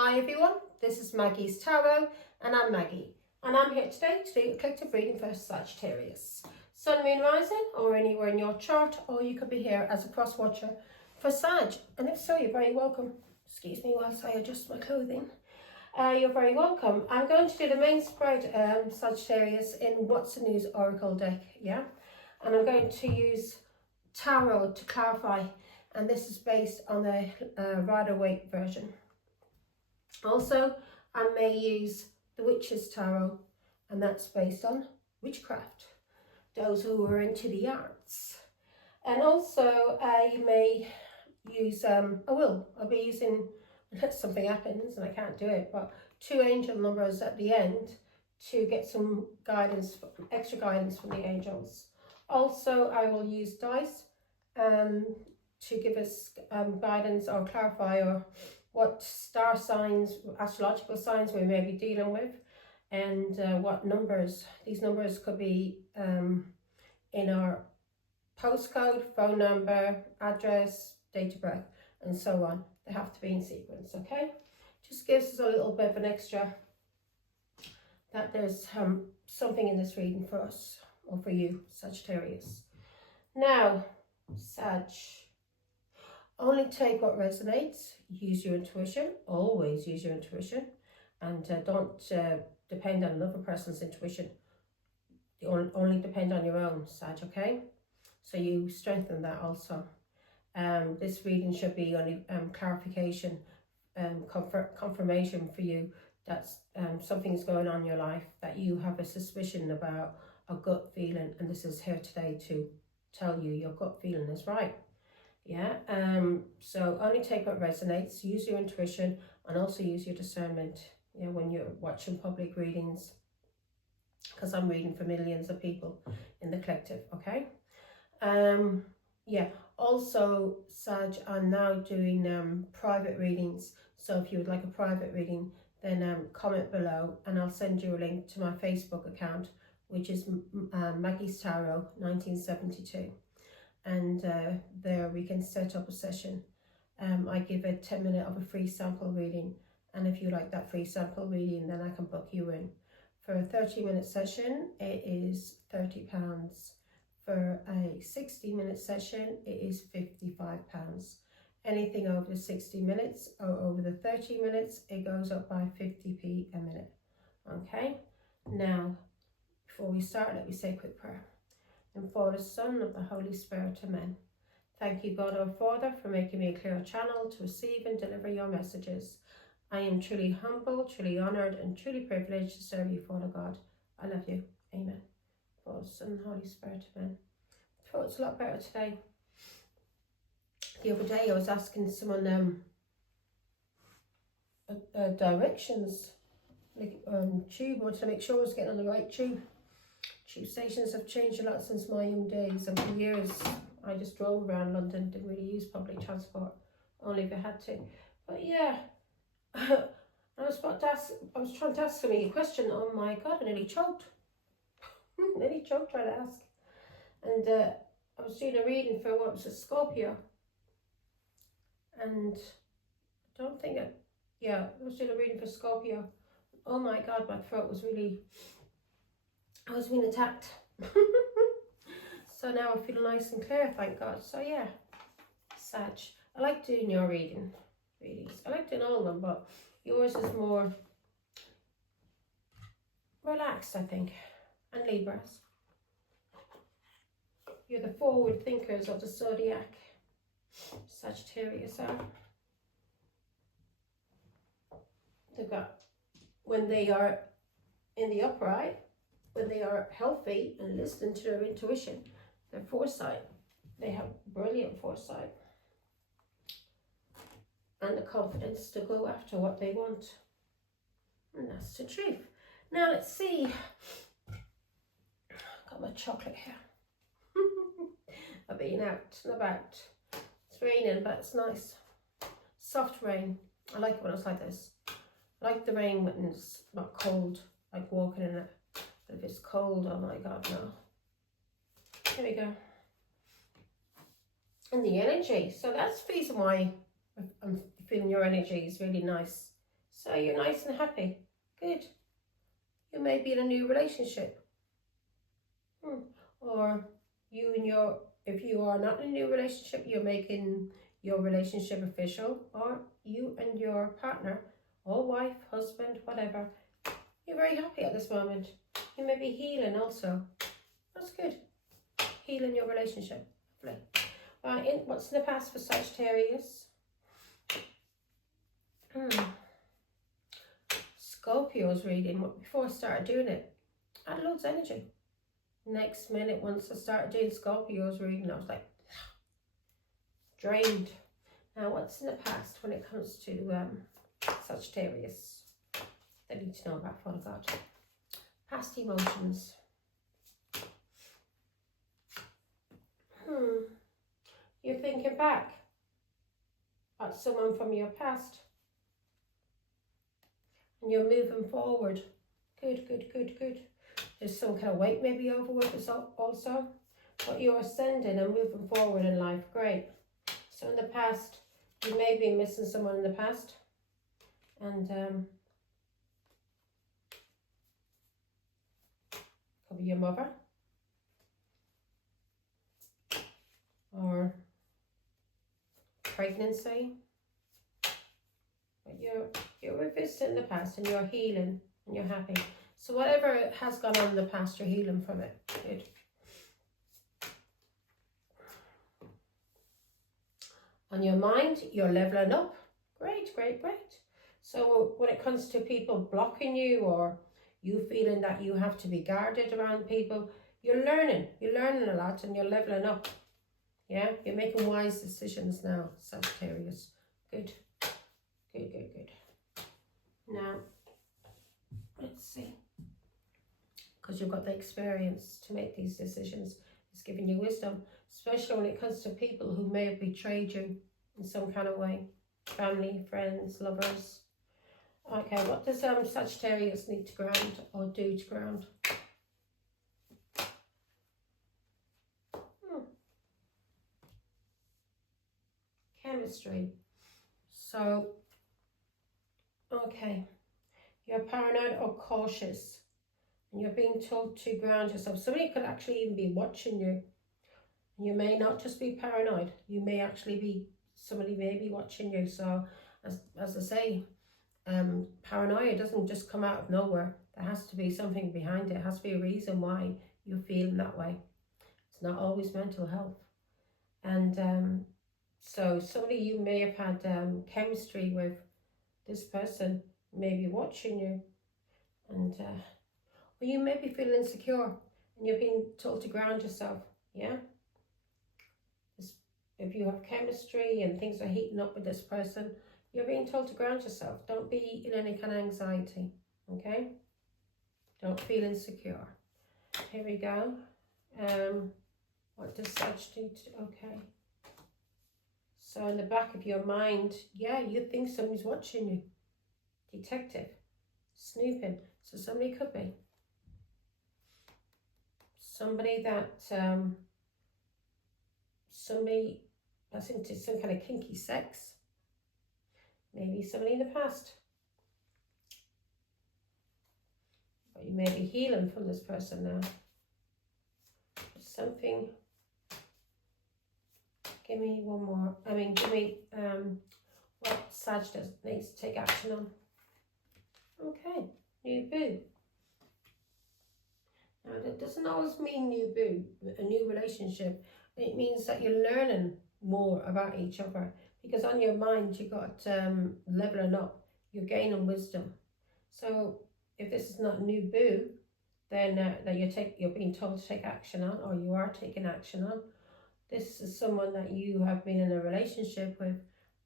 Hi everyone, this is Maggie's Tarot and I'm Maggie and I'm here today to do a collective reading for Sagittarius. Sun, Moon, Rising or anywhere in your chart, or you could be here as a cross watcher for Sag, and if so you're very welcome. Excuse me whilst I adjust my clothing. You're very welcome. I'm going to do the main spread Sagittarius in What's the News Oracle deck, yeah? And I'm going to use Tarot to clarify, and this is based on the Rider-Waite version. Also, I may use the Witch's Tarot, and that's based on witchcraft, those who are into the arts. And also, I may use, I'll be using, unless something happens and I can't do it, but 2 angel numbers at the end to get some guidance, extra guidance from the angels. Also, I will use dice to give us guidance or clarify or what star signs, astrological signs we may be dealing with, and what numbers. These numbers could be in our postcode, phone number, address, date of birth, and so on. They have to be in sequence, okay? Just gives us a little bit of an extra that there's something in this reading for us, or for you, Sagittarius. Now, Sag. Only take what resonates, use your intuition, always use your intuition, and don't depend on another person's intuition. You only depend on your own, Sag, okay? So you strengthen that also. This reading should be only clarification, confirmation for you that something's going on in your life, that you have a suspicion about, a gut feeling, and this is here today to tell you your gut feeling is right. Yeah, so only take what resonates, use your intuition, and also use your discernment, yeah, when you're watching public readings, because I'm reading for millions of people in the collective, okay? Yeah, also, Sag, I'm now doing private readings, so if you would like a private reading, then comment below, and I'll send you a link to my Facebook account, which is Maggie's Tarot 1972. And there we can set up a session. I give a 10-minute of a free sample reading, and if you like that free sample reading, then I can book you in. For a 30-minute session, it is £30. For a 60-minute session, it is £55. Anything over the 60 minutes or over the 30 minutes, it goes up by 50p a minute. Okay, now before we start, let me say a quick prayer. And for the Son of the Holy Spirit, amen. Thank you, God our Father, for making me a clear channel to receive and deliver your messages. I am truly humble, truly honoured, and truly privileged to serve you, Father God. I love you. Amen. For the Son and Holy Spirit, amen. I thought it's a lot better today. The other day I was asking someone directions, like tube. I wanted to make sure I was getting on the right tube. Tube stations have changed a lot since my young days, and for years I just drove around London, didn't really use public transport, only if I had to. But yeah, I was trying to ask me a question. Oh my God, I nearly choked. Nearly choked trying to ask. And I was doing a reading for what was a Scorpio, and I don't think I was doing a reading for Scorpio. Oh my God, my throat was really, I was being attacked. So now I feel nice and clear, thank God. So yeah, Sag, I like doing your readings. I like doing all of them, but yours is more relaxed, I think. And Libras, you're the forward thinkers of the zodiac. Sagittarius are. They've got, when they are in the upright, when they are healthy and listening to their intuition, their foresight, they have brilliant foresight and the confidence to go after what they want. And that's the truth. Now let's see. Got my chocolate here. I've been out and about. It's raining, but it's nice. Soft rain. I like it when it's like this. I like the rain when it's not cold, like walking in it. But if it's cold, oh my God, no. Here we go. And the energy. So that's the reason why I'm feeling your energy is really nice, So you're nice and happy. Good. You may be in a new relationship. Or you and your, if you are not in a new relationship, you're making your relationship official. Or you and your partner, or wife, husband, whatever, you're very happy at this moment. You may be healing also. That's good. Healing your relationship. Lovely. What's in the past for Sagittarius? Scorpio's reading. Before I started doing it, I had loads of energy. Next minute, once I started doing Scorpio's reading, I was like drained. Now, what's in the past when it comes to Sagittarius? They need to know about Father God. Past emotions. You're thinking back at someone from your past. And you're moving forward. Good, good, good, good. There's some kind of weight maybe over with us also. But you're ascending and moving forward in life. Great. So in the past, you may be missing someone in the past. And could be your mother. Or pregnancy. But you're revisiting the past and you're healing and you're happy. So whatever has gone on in the past, you're healing from it. Good. On your mind, you're leveling up. Great, great, great. So when it comes to people blocking you or you feeling that you have to be guarded around people, you're learning a lot and you're leveling up. Yeah, you're making wise decisions now, Sagittarius. Good, good, good, good. Now, let's see. Because you've got the experience to make these decisions. It's giving you wisdom, especially when it comes to people who may have betrayed you in some kind of way. Family, friends, lovers. Okay, what does Sagittarius need to ground or do to ground? Chemistry. So, okay, you're paranoid or cautious. And you're being told to ground yourself. Somebody could actually even be watching you. You may not just be paranoid. You may actually be, somebody may be watching you. So, as I say, paranoia doesn't just come out of nowhere. There has to be something behind it. There has to be a reason why you're feeling that way. It's not always mental health. And so somebody you may have had chemistry with, this person may be watching you. And or you may be feeling insecure and you're being told to ground yourself, yeah? If you have chemistry and things are heating up with this person, you're being told to ground yourself. Don't be in any kind of anxiety, okay? Don't feel insecure. Here we go. What does Sag do? Okay. So in the back of your mind, yeah, you think somebody's watching you. Detective, snooping. So somebody could be. Somebody that's into some kind of kinky sex. Maybe somebody in the past. But you may be healing from this person now. Something. Give me one more. Give me what Sag needs to take action on. Okay, new boo. Now, that doesn't always mean new boo, a new relationship. It means that you're learning more about each other. Because on your mind, you got leveling up. You're gaining wisdom. So if this is not new boo, then that you're being told to take action on, or you are taking action on. This is someone that you have been in a relationship with,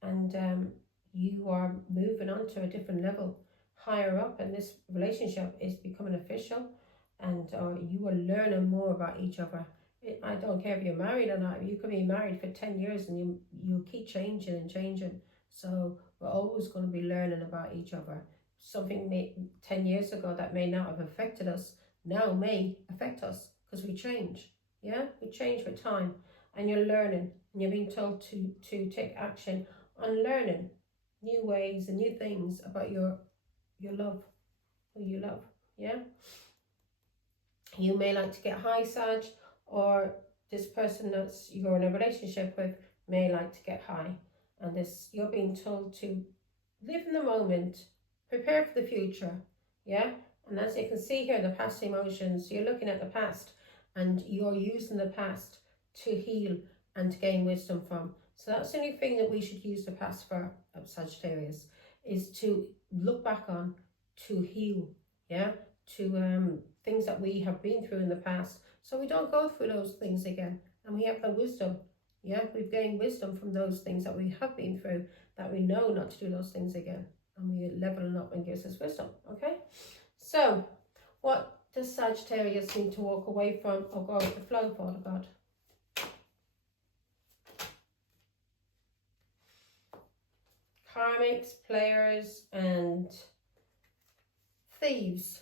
and you are moving on to a different level, higher up, and this relationship is becoming official, and you are learning more about each other. I don't care if you're married or not. You could be married for 10 years and you keep changing and changing. So we're always going to be learning about each other. Something 10 years ago that may not have affected us now may affect us because we change. Yeah, we change with time, and you're learning, and you're being told to take action on learning. new ways and new things about your love, who you love, yeah? You may like to get high, Sag, or this person that you're in a relationship with may like to get high. And this, you're being told to live in the moment, prepare for the future, yeah? And as you can see here, the past emotions, you're looking at the past and you're using the past to heal and to gain wisdom from. So that's the only thing that we should use the past for, Sagittarius, is to look back on, to heal, yeah? To things that we have been through in the past, so we don't go through those things again. And we have the wisdom, yeah? We've gained wisdom from those things that we have been through, that we know not to do those things again. And we level up and gives us wisdom, okay? So, what does Sagittarius need to walk away from or go with the flow for, God? Karmics, players, and thieves.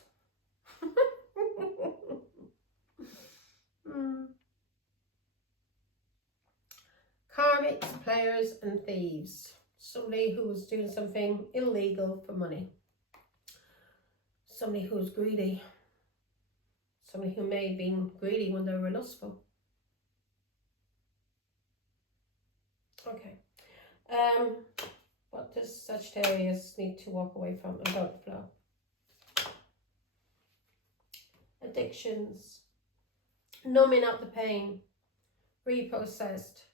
Karmics, players, and thieves. Somebody who was doing something illegal for money. Somebody who was greedy. Somebody who may have been greedy when they were lustful. Okay. What does Sagittarius need to walk away from and go with the flow? Addictions. Numbing out the pain. Reprocessed.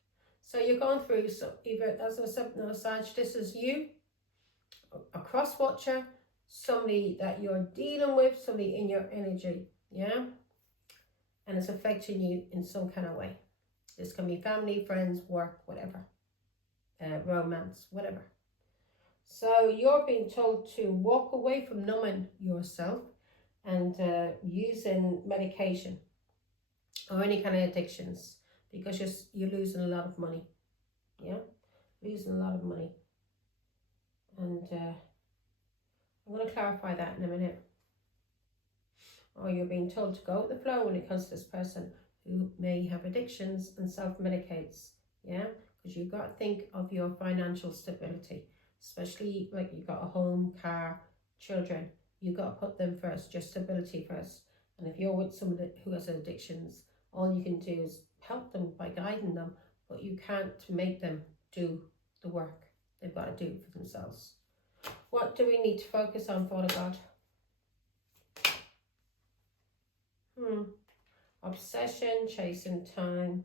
So you're going through, so either, as I said, no, Sag, this is you, a cross watcher, somebody that you're dealing with, somebody in your energy, yeah? And it's affecting you in some kind of way. This can be family, friends, work, whatever. Romance, whatever. So you're being told to walk away from numbing yourself and using medication or any kind of addictions, because you're losing a lot of money, yeah? Losing a lot of money. And I'm going to clarify that in a minute. Or you're being told to go with the flow when it comes to this person who may have addictions and self-medicates, yeah? Because you've got to think of your financial stability, especially like you've got a home, car, children. You've got to put them first, your stability first. And if you're with somebody who has addictions, all you can do is help them by guiding them, but you can't make them do the work. They've got to do it for themselves. What do we need to focus on, Father God? Obsession, chasing time,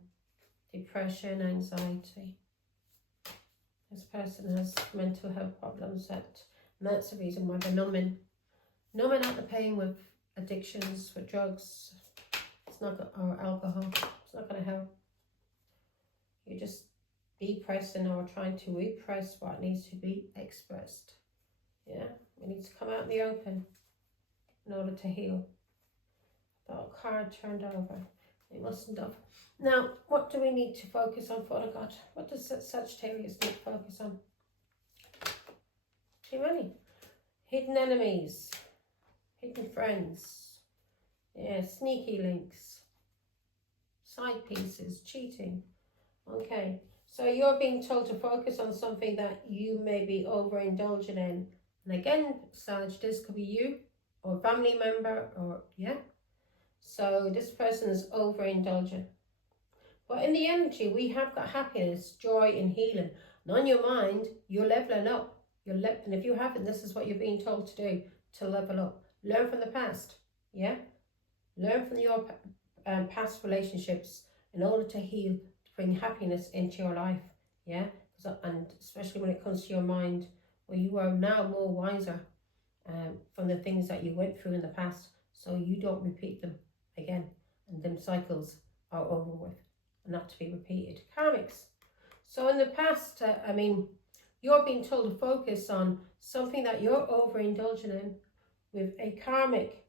depression, anxiety. This person has mental health problems, and that's the reason why they're numbing out the pain with addictions, with drugs. It's not, or alcohol. It's not going to help. You're just depressing or trying to repress what needs to be expressed. Yeah, it needs to come out in the open in order to heal. That card turned over. It mustn't have. Now, what do we need to focus on, Father God? What does Sagittarius need to focus on? Too many. Hidden enemies. Hidden friends. Yeah, sneaky links. Side pieces. Cheating. Okay. So you're being told to focus on something that you may be overindulging in. And again, Sag, this could be you or a family member, or yeah. So this person is overindulgent. But in the energy, we have got happiness, joy, and healing. And on your mind, you're leveling up. And if you haven't, this is what you're being told to do, to level up. Learn from the past, yeah? Learn from your past relationships in order to heal, to bring happiness into your life, yeah? And especially when it comes to your mind, where you are now more wiser from the things that you went through in the past, so you don't repeat them again, and them cycles are over with, not to be repeated. Karmics. So in the past, you're being told to focus on something that you're overindulging in with a karmic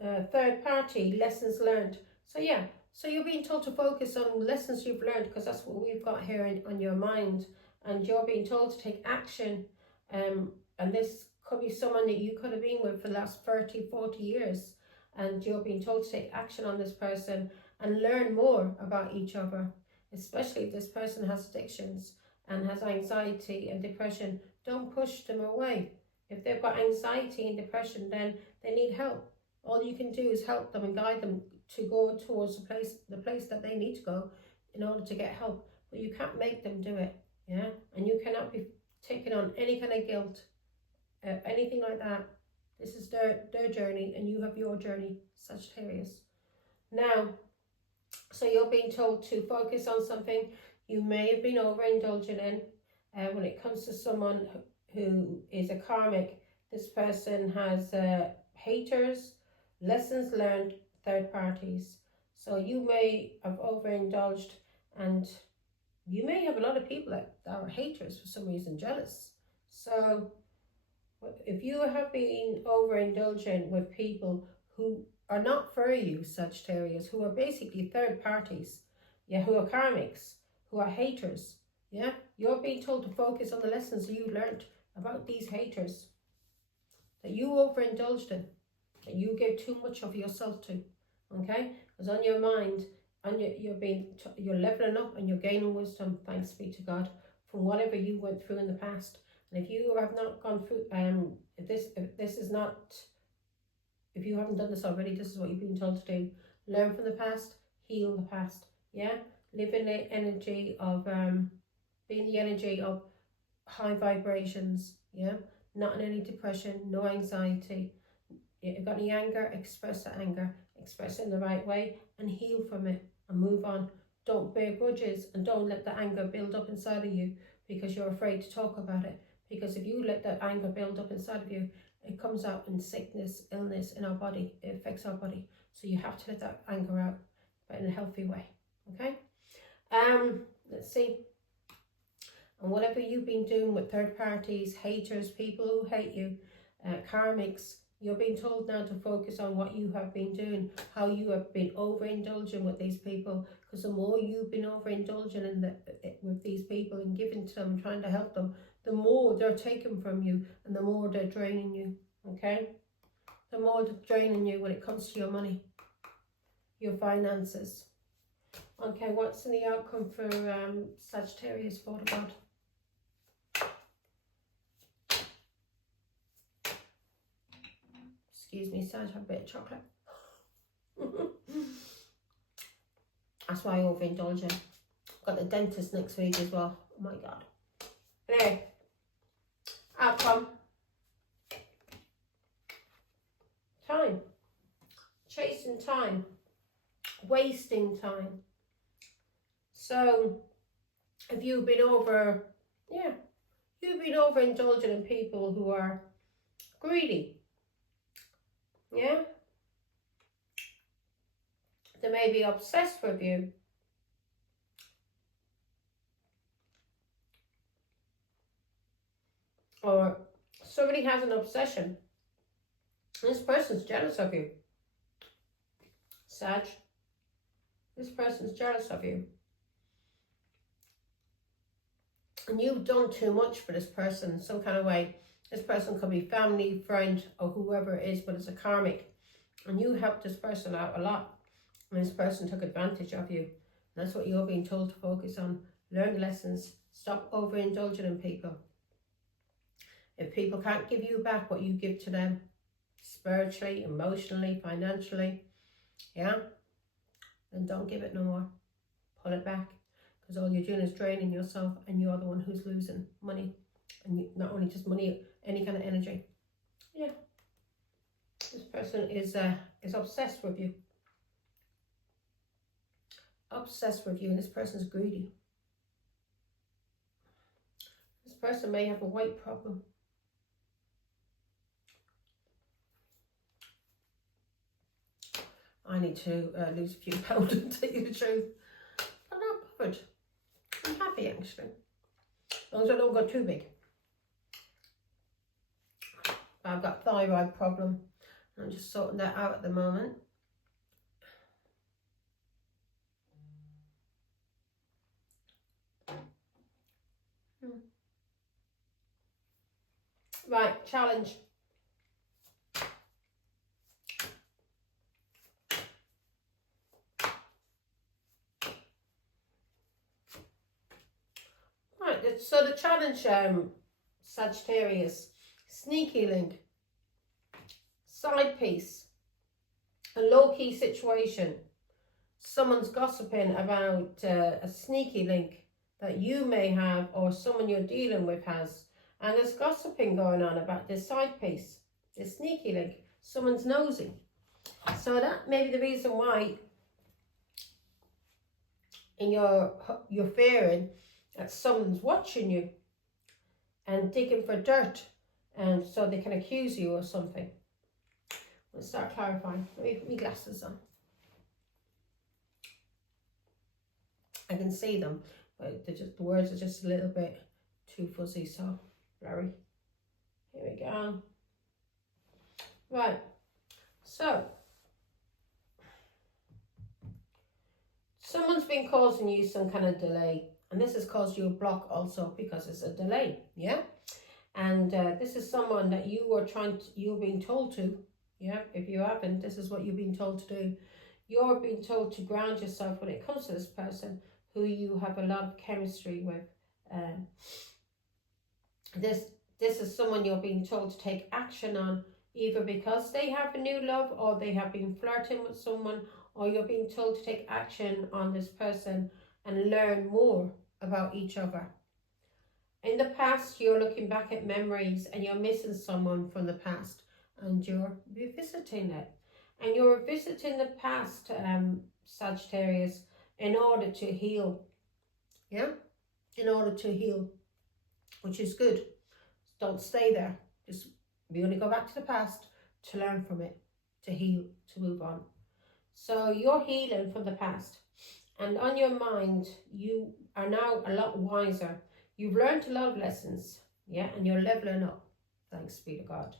third party, lessons learned. So yeah, so you're being told to focus on lessons you've learned, because that's what we've got here on your mind, and you're being told to take action. And this could be someone that you could have been with for the last 30, 40 years. And you're being told to take action on this person and learn more about each other, especially if this person has addictions and has anxiety and depression. Don't push them away. If they've got anxiety and depression, then they need help. All you can do is help them and guide them to go towards the place that they need to go in order to get help. But you can't make them do it, yeah? And you cannot be taking on any kind of guilt, anything like that. This is their journey, and you have your journey, Sagittarius. Now, so you're being told to focus on something you may have been overindulging in. When it comes to someone who is a karmic, this person has haters, lessons learned, third parties. So you may have overindulged, and you may have a lot of people that are haters for some reason, jealous. So if you have been overindulging with people who are not for you, Sagittarius, who are basically third parties, yeah, who are karmics, who are haters, yeah, you're being told to focus on the lessons you learned about these haters that you overindulged in, that you gave too much of yourself to, okay? Because on your mind, and you're leveling up and you're gaining wisdom, thanks be to God, from whatever you went through in the past. And if you have not gone through, if you haven't done this already, this is what you've been told to do. Learn from the past, heal the past, yeah? Live in the energy of, be in the energy of high vibrations, yeah? Not in any depression, no anxiety. If you've got any anger, express that anger. Express it in the right way and heal from it and move on. Don't bear grudges, and don't let the anger build up inside of you because you're afraid to talk about it. Because if you let that anger build up inside of you, it comes out in sickness, illness in our body. It affects our body. So you have to let that anger out, but in a healthy way, okay? Let's see. And whatever you've been doing with third parties, haters, people who hate you, karmics, you're being told now to focus on what you have been doing, how you have been overindulging with these people. Because the more you've been overindulging with these people and giving to them, trying to help them, the more they're taking from you and the more they're draining you, okay? The more they're draining you when it comes to your money, your finances. Okay, what's in the outcome for Sagittarius for the God? Excuse me, Sag, have a bit of chocolate. That's why I overindulge in. Got the dentist next week as well. Oh my God. There. Outcome. Time. Chasing time. Wasting time. So, if you've been overindulging in people who are greedy. Yeah? They may be obsessed with you. Or somebody has an obsession. This person's jealous of you. Sag. This person's jealous of you. And you've done too much for this person in some kind of way. This person could be family, friend, or whoever it is, but it's a karmic. And you helped this person out a lot. And this person took advantage of you. And that's what you're being told to focus on. Learn lessons. Stop overindulging in people. If people can't give you back what you give to them, spiritually, emotionally, financially, yeah, then don't give it no more. Pull it back. Because all you're doing is draining yourself, and you're the one who's losing money. And not only just money, any kind of energy. Yeah. This person is obsessed with you. Obsessed with you, and this person's greedy. This person may have a weight problem. I need to lose a few pounds, to tell you the truth. I'm not bothered. I'm happy, actually. As long as I don't go too big. I've got a thyroid problem. I'm just sorting that out at the moment. Right, challenge. Right, so the challenge, Sagittarius, sneaky link, side piece, a low-key situation. Someone's gossiping about a sneaky link that you may have or someone you're dealing with has. And there's gossiping going on about this side piece, this sneaky link. Someone's nosy. So that may be the reason why you're fearing that someone's watching you and digging for dirt, and so they can accuse you or something. Let's start clarifying. Let me put my glasses on. I can see them, but the words are just a little bit too fuzzy, so blurry. Here we go. Right, so someone's been causing you some kind of delay, and this has caused you a block also because it's a delay, yeah? And this is someone that you're being told to, yeah? If you haven't, this is what you've been told to do. You're being told to ground yourself when it comes to this person who you have a lot of chemistry with. This is someone you're being told to take action on, either because they have a new love or they have been flirting with someone, or you're being told to take action on this person and learn more about each other. In the past, you're looking back at memories and you're missing someone from the past and you're revisiting it. And you're revisiting the past, Sagittarius, in order to heal. Yeah? In order to heal, which is good. Don't stay there. We only go back to the past to learn from it, to heal, to move on. So you're healing from the past. And on your mind, you are now a lot wiser. You've learned a lot of lessons, yeah? And you're leveling up, thanks be to God.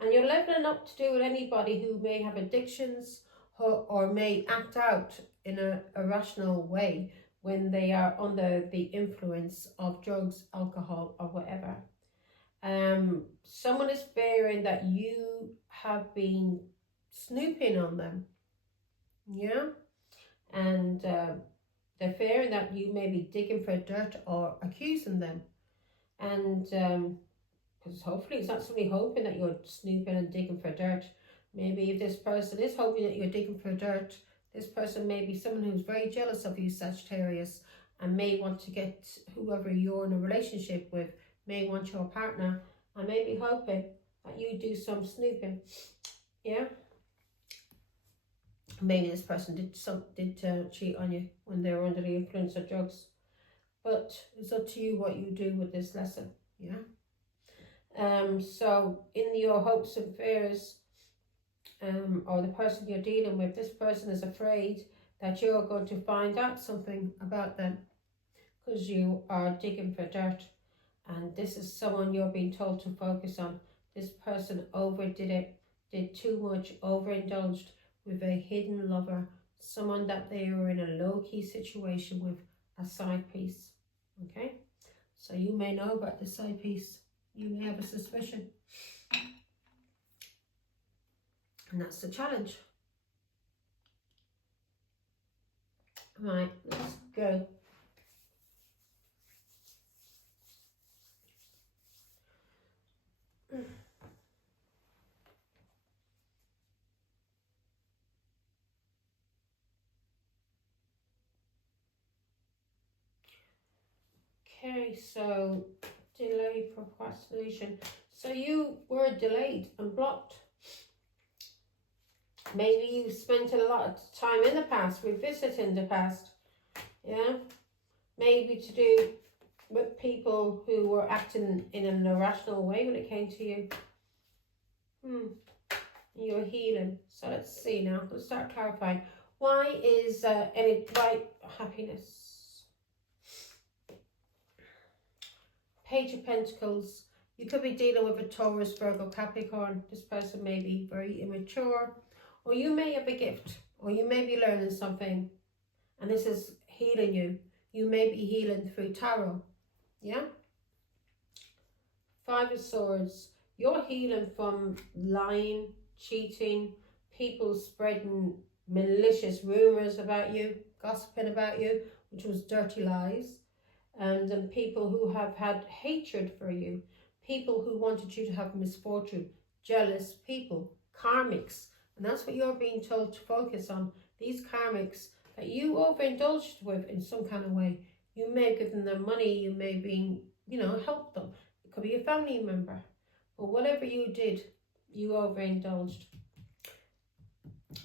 And you're leveling up to do with anybody who may have addictions or may act out in a irrational way when they are under the influence of drugs, alcohol, or whatever. Someone is fearing that you have been snooping on them, yeah? And they're fearing that you may be digging for dirt or accusing them. And because hopefully it's not somebody hoping that you're snooping and digging for dirt. Maybe if this person is hoping that you're digging for dirt, this person may be someone who's very jealous of you, Sagittarius, and may want to get whoever you're in a relationship with, may want your partner, and may be hoping that you do some snooping, yeah? Maybe this person did cheat on you when they were under the influence of drugs. But it's up to you what you do with this lesson, yeah? So in your hopes and fears, or the person you're dealing with, this person is afraid that you're going to find out something about them because you are digging for dirt. And this is someone you're being told to focus on. This person overdid it, did too much, overindulged with a hidden lover, someone that they were in a low-key situation with, a side piece, okay? So you may know about the side piece. You may have a suspicion. And that's the challenge. Right, let's go. Okay, so delay, procrastination. So you were delayed and blocked. Maybe you spent a lot of time in the past revisiting the past, yeah? Maybe to do with people who were acting in an irrational way when it came to you. You were healing. So let's see now. Let's start clarifying. Why is happiness? Page of Pentacles. You could be dealing with a Taurus, Virgo, Capricorn. This person may be very immature. Or you may have a gift. Or you may be learning something. And this is healing you. You may be healing through tarot. Yeah? Five of Swords. You're healing from lying, cheating, people spreading malicious rumours about you, gossiping about you, which was dirty lies. And people who have had hatred for you, people who wanted you to have misfortune, jealous people, karmics. And that's what you're being told to focus on. These karmics that you overindulged with in some kind of way. You may have given them money, you may be, helped them. It could be a family member. But whatever you did, you overindulged.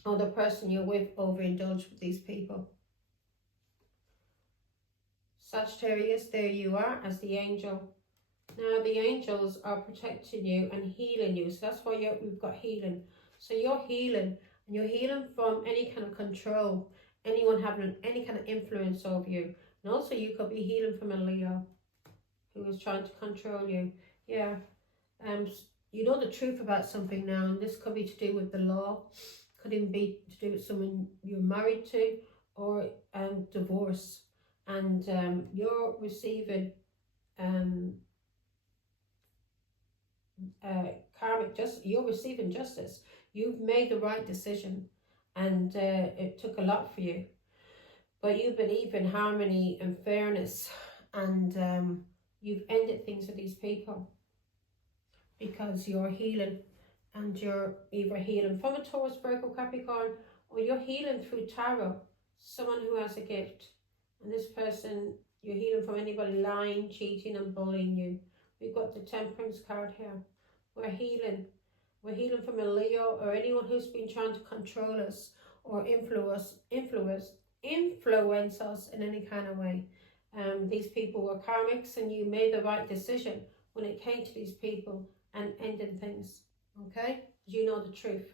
Or the person you're with overindulged with these people. Sagittarius, there you are as the angel. Now the angels are protecting you and healing you. So that's why we've got healing. So you're healing. And you're healing from any kind of control. Anyone having any kind of influence over you. And also you could be healing from a Leo who is trying to control you. Yeah. You know the truth about something now. And this could be to do with the law. Could even be to do with someone you're married to. Or divorce. And you're receiving karmic justice. You're receiving justice. You've made the right decision, and it took a lot for you, but you believe in harmony and fairness, and you've ended things with these people because you're healing, and you're either healing from a Taurus, Virgo, Capricorn, or you're healing through tarot, someone who has a gift. And this person, you're healing from anybody lying, cheating and bullying you. We've got the Temperance card here. We're healing. We're healing from a Leo or anyone who's been trying to control us or influence us in any kind of way. These people were karmics, and you made the right decision when it came to these people and ending things. Okay? You know the truth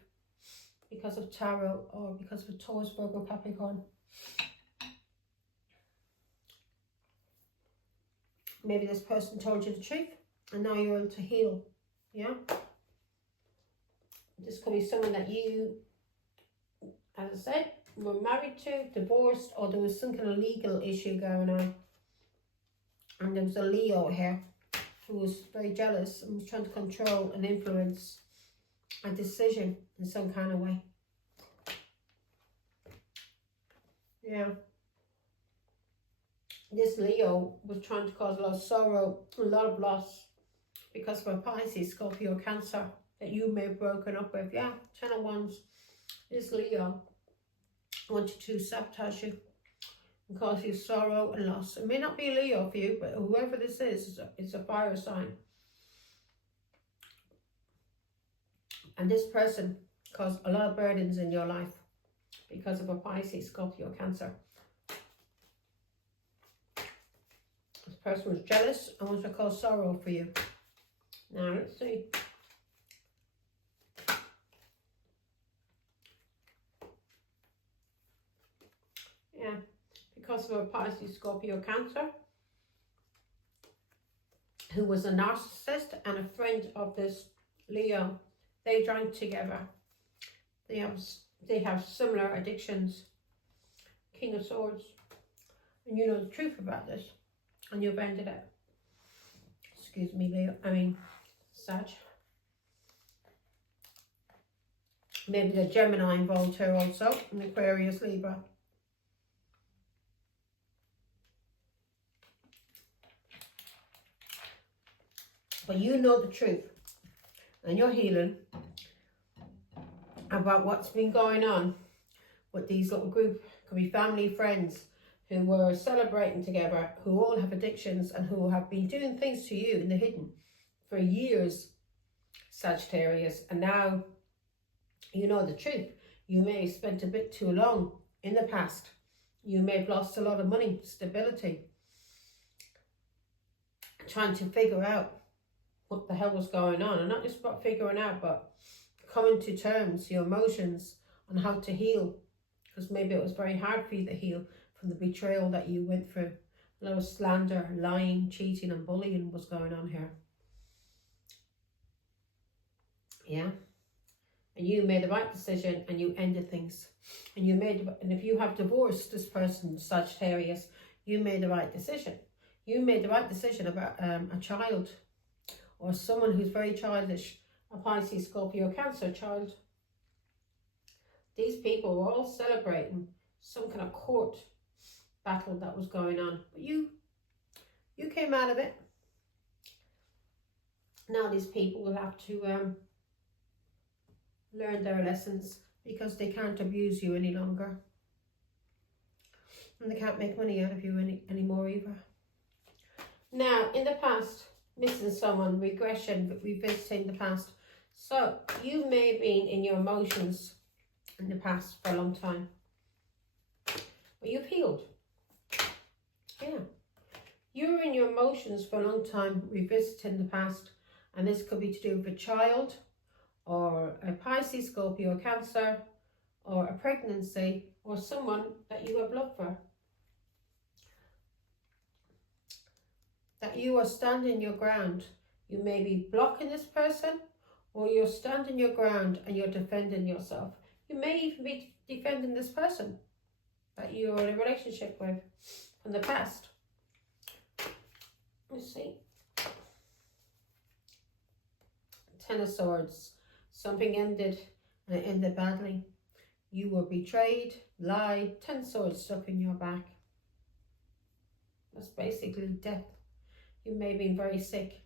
because of tarot or because of Taurus, Virgo, Capricorn. Maybe this person told you the truth and now you're able to heal. Yeah? This could be someone that you, as I said, were married to, divorced, or there was some kind of legal issue going on. And there was a Leo here who was very jealous and was trying to control and influence a decision in some kind of way. Yeah. This Leo was trying to cause a lot of sorrow, a lot of loss because of a Pisces, Scorpio, Cancer that you may have broken up with. Yeah, 10 of Wands. This Leo wanted to sabotage you and cause you sorrow and loss. It may not be a Leo for you, but whoever this is a fire sign. And this person caused a lot of burdens in your life because of a Pisces, Scorpio, Cancer. This person was jealous and wanted to cause sorrow for you. Now, let's see. Yeah, because of a Pisces, Scorpio, Cancer, who was a narcissist and a friend of this Leo. They drank together. They have similar addictions. King of Swords. And you know the truth about this. And you've ended it. Excuse me, Sag. Maybe the Gemini involved here also. And Aquarius, Libra. But you know the truth. And you're healing about what's been going on with these little group. Could be family, friends, who were celebrating together, who all have addictions and who have been doing things to you in the hidden for years, Sagittarius. And now you know the truth. You may have spent a bit too long in the past. You may have lost a lot of money, stability, trying to figure out what the hell was going on. And not just about figuring out, but coming to terms, your emotions, on how to heal. Because maybe it was very hard for you to heal from the betrayal that you went through. A lot of slander, lying, cheating and bullying was going on here. Yeah. And you made the right decision and you ended things. And if you have divorced this person, Sagittarius, you made the right decision. You made the right decision about a child or someone who's very childish, a Pisces, Scorpio, Cancer child. These people were all celebrating some kind of court battle that was going on. But you came out of it. Now these people will have to learn their lessons, because they can't abuse you any longer. And they can't make money out of you anymore either. Now, in the past, missing someone, regression, revisiting the past. So, you may have been in your emotions in the past for a long time. But you've healed. Yeah. You were in your emotions for a long time, revisiting the past. And this could be to do with a child, or a Pisces, Scorpio, Cancer, or a pregnancy, or someone that you have love for. That you are standing your ground. You may be blocking this person, or you're standing your ground and you're defending yourself. You may even be defending this person that you're in a relationship with from the past. Let's see. Ten of Swords. Something ended, and it ended badly. You were betrayed, lied, 10 swords stuck in your back. That's basically death. You may have been very sick.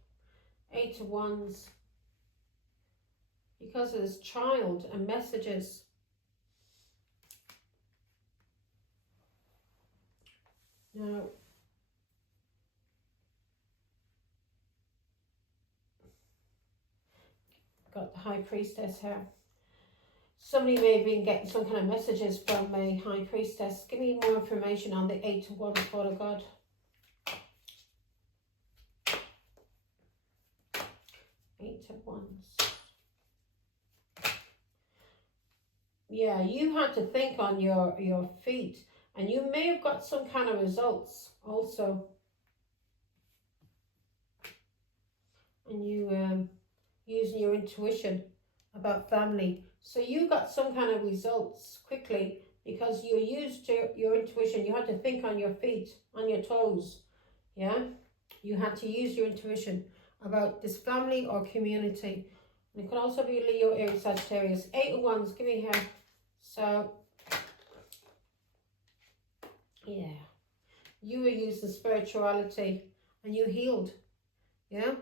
8 of Wands. Because of this child and messages. Now, got the High Priestess here. Somebody may have been getting some kind of messages from a High Priestess. Give me more information on the 8 of Wands, Father God. 8 of Wands. Yeah, you had to think on your feet, and you may have got some kind of results also. And you using your intuition about family. So you got some kind of results quickly because you used your intuition. You had to think on your feet, on your toes. Yeah? You had to use your intuition about this family or community. And it could also be Leo, Aries, Sagittarius. 8 of Wands, give me here. So, yeah. You were using spirituality and you healed. Yeah?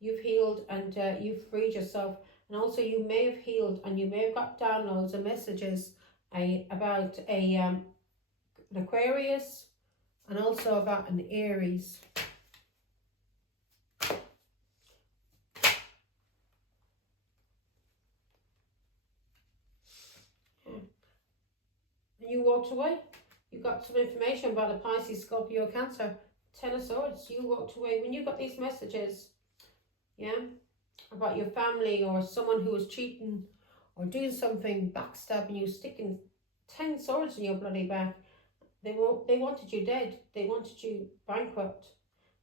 You've healed and you've freed yourself. And also you may have healed and you may have got downloads and messages about an Aquarius and also about an Aries. And you walked away. You got some information about a Pisces, Scorpio, Cancer. 10 of Swords. You walked away when you got these messages. Yeah? About your family or someone who was cheating or doing something, backstabbing you, sticking 10 swords in your bloody back. They wanted you dead. They wanted you bankrupt.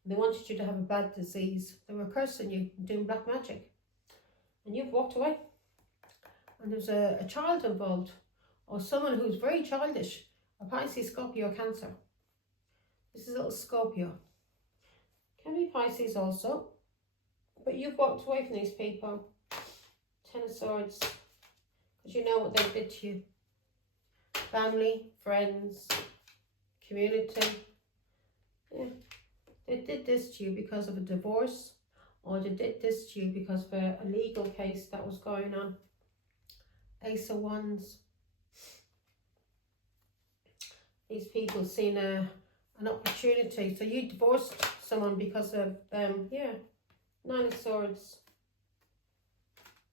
They wanted you to have a bad disease. They were cursing you, doing black magic. And you've walked away. And there's a child involved, or someone who's very childish, a Pisces, Scorpio, Cancer. This is a little Scorpio. Can be Pisces also. But you've walked away from these people. 10 of Swords. Because you know what they did to you. Family, friends, community. Yeah. They did this to you because of a divorce. Or they did this to you because of a legal case that was going on. Ace of Wands. These people seen an opportunity. So you divorced someone because of, yeah. 9 of Swords.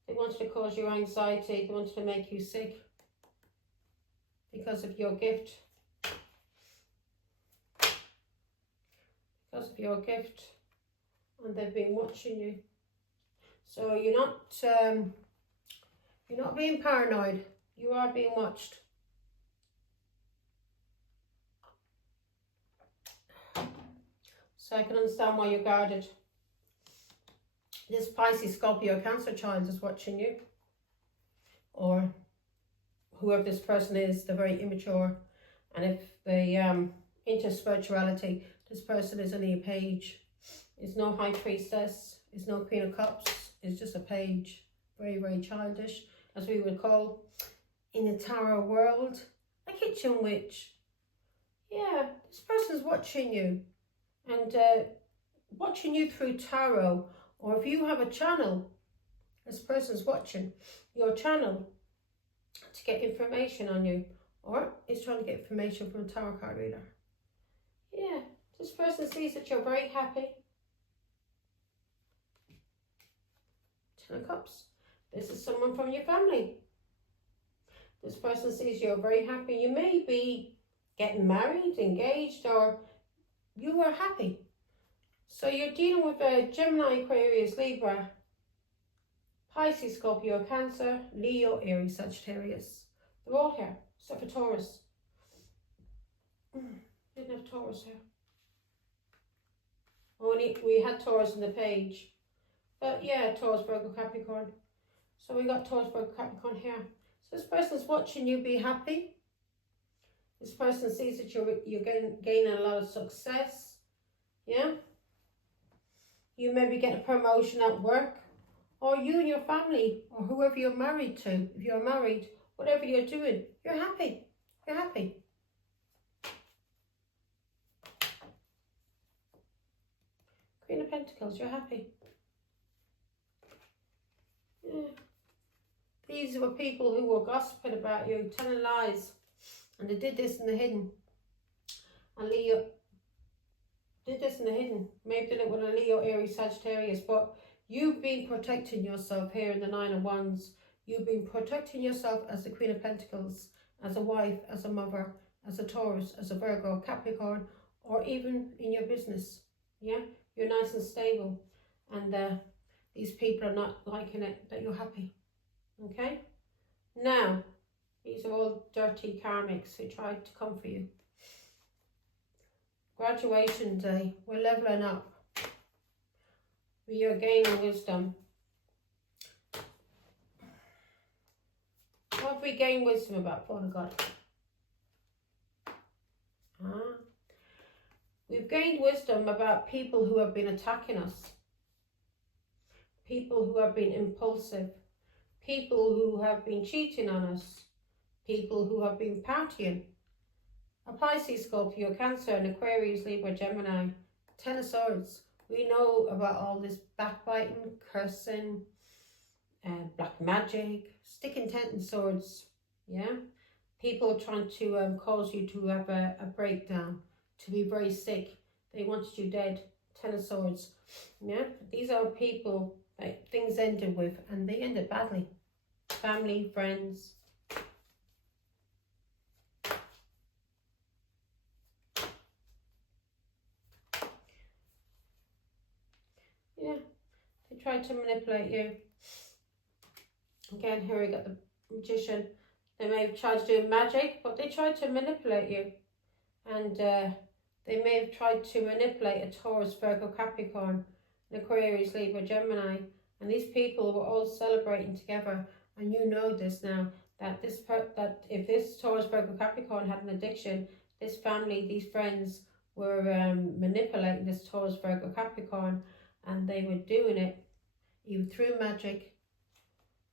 They wanted to cause you anxiety. They wanted to make you sick because of your gift. Because of your gift. And they've been watching you. So you're not being paranoid. You are being watched. So I can understand why you're guarded. This Pisces, Scorpio, Cancer child is watching you. Or whoever this person is, they're very immature. And if they into spirituality, this person is only a page. It's no High Priestess. It's no Queen of Cups. It's just a page. Very, very childish, as we would call in the tarot world, a kitchen witch. Yeah, this person's watching you. And watching you through tarot Or if you have a channel, this person's watching your channel to get information on you, or is trying to get information from a tarot card reader. Yeah, this person sees that you're very happy. Ten of Cups. This is someone from your family. This person sees you're very happy. You may be getting married, engaged, or you are happy. So you're dealing with a Gemini, Aquarius, Libra, Pisces, Scorpio, Cancer, Leo, Aries, Sagittarius. They're all here, except for Taurus. Didn't have Taurus here. Only we had Taurus in the page. But yeah, Taurus, Virgo, Capricorn. So we got Taurus, Virgo, Capricorn here. So this person's watching you be happy. This person sees that you're gaining a lot of success. Yeah. You maybe get a promotion at work. Or you and your family, or whoever you're married to, if you're married, whatever you're doing, you're happy. You're happy. Queen of Pentacles, you're happy. Yeah. These were people who were gossiping about you, telling lies. And they did this in the hidden. And Leo did this in the hidden. Maybe did it with a Leo, Aries, Sagittarius, but you've been protecting yourself here in the Nine of Wands. You've been protecting yourself as the Queen of Pentacles, as a wife, as a mother, as a Taurus, as a Virgo, Capricorn, or even in your business. Yeah, you're nice and stable. And these people are not liking it that you're happy. Okay? Now, these are all dirty karmics who tried to come for you. Graduation day. We're leveling up. We are gaining wisdom. What have we gained wisdom about, Father God? We've gained wisdom about people who have been attacking us. People who have been impulsive. People who have been cheating on us. People who have been partying. A Pisces, Scorpio, Cancer, and Aquarius, Libra, Gemini. Ten of Swords. We know about all this backbiting, cursing, black magic, sticking tent and swords, yeah? People trying to cause you to have a breakdown, to be very sick. They wanted you dead. Ten of Swords, yeah? These are people that things ended with, and they ended badly. Family, friends. Yeah, they tried to manipulate you. Again, here we got the Magician. They may have tried to do magic, but they tried to manipulate you. And they may have tried to manipulate a Taurus, Virgo, Capricorn, an Aquarius, Libra, Gemini. And these people were all celebrating together. And you know this now, that that if this Taurus, Virgo, Capricorn had an addiction, this family, these friends were manipulating this Taurus, Virgo, Capricorn. And they were doing it either through magic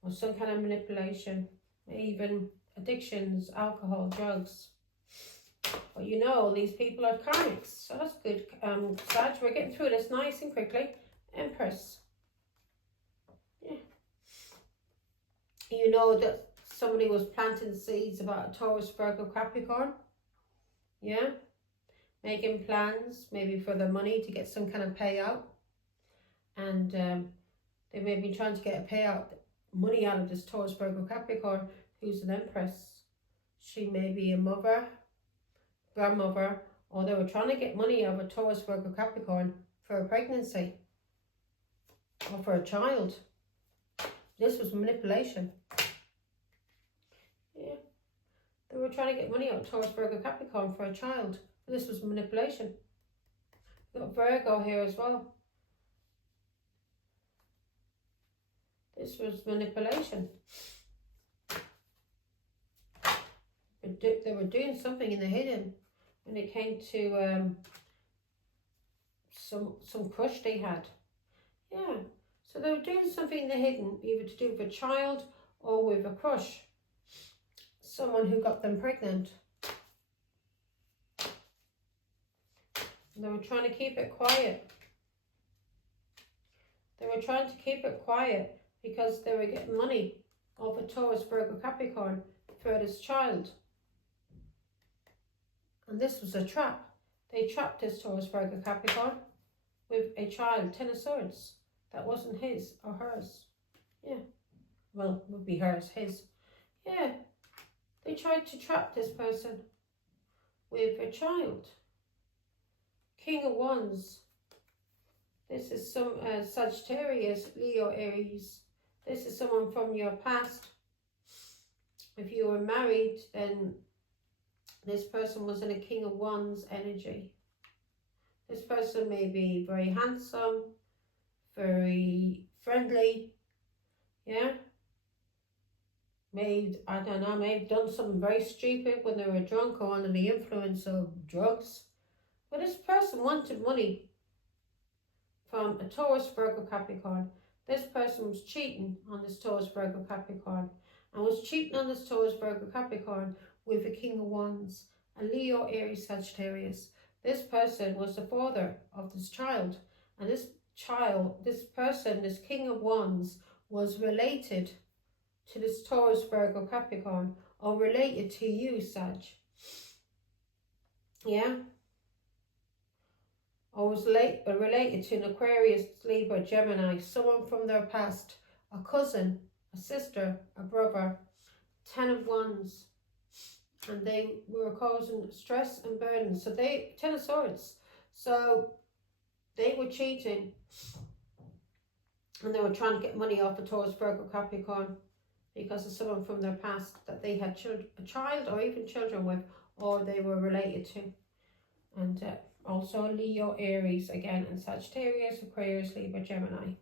or some kind of manipulation, even addictions, alcohol, drugs. But you know, these people are karmics, so that's good. Sag, we're getting through this nice and quickly. Empress. Yeah. You know that somebody was planting seeds about a Taurus, Virgo, Capricorn. Yeah. Making plans, maybe for the money to get some kind of payout. And they may be trying to get a payout, money out of this Taurus, Virgo, Capricorn, who's an Empress. She may be a mother, grandmother, or they were trying to get money out of a Taurus, Virgo, Capricorn for a pregnancy or for a child. This was manipulation. Yeah. They were trying to get money out of Taurus, Virgo, Capricorn for a child. This was manipulation. We've got Virgo here as well. This was manipulation. They were doing something in the hidden when it came to some crush they had. Yeah, so they were doing something in the hidden, either to do with a child or with a crush. Someone who got them pregnant. And they were trying to keep it quiet. They were trying to keep it quiet because they were getting money off a Taurus, Virgo, Capricorn for this child. And this was a trap. They trapped this Taurus, Virgo, Capricorn with a child, 10 of Swords. That wasn't his or hers. Yeah. Well, it would be hers, his. Yeah. They tried to trap this person with a child. King of Wands. This is some Sagittarius, Leo, Aries. This is someone from your past. If you were married, then this person was in a King of Wands energy. This person may be very handsome, very friendly, yeah? I don't know, may have done something very stupid when they were drunk or under the influence of drugs. But this person wanted money from a Taurus, Virgo, Capricorn. This person was cheating on this Taurus, Virgo, Capricorn, and was cheating on this Taurus, Virgo, Capricorn with a King of Wands, a Leo, Aries, Sagittarius. This person was the father of this child, and this person, this King of Wands, was related to this Taurus, Virgo, Capricorn, or related to you, Sag. Yeah? Or was related to an Aquarius, Libra, Gemini, someone from their past, a cousin, a sister, a brother, 10 of Wands. And they were causing stress and burden. So 10 of Swords. So they were cheating. And they were trying to get money off of Taurus, Virgo, Capricorn because of someone from their past that they had a child or even children with, or they were related to. And also Leo, Aries again, and Sagittarius, Aquarius, Libra, Gemini.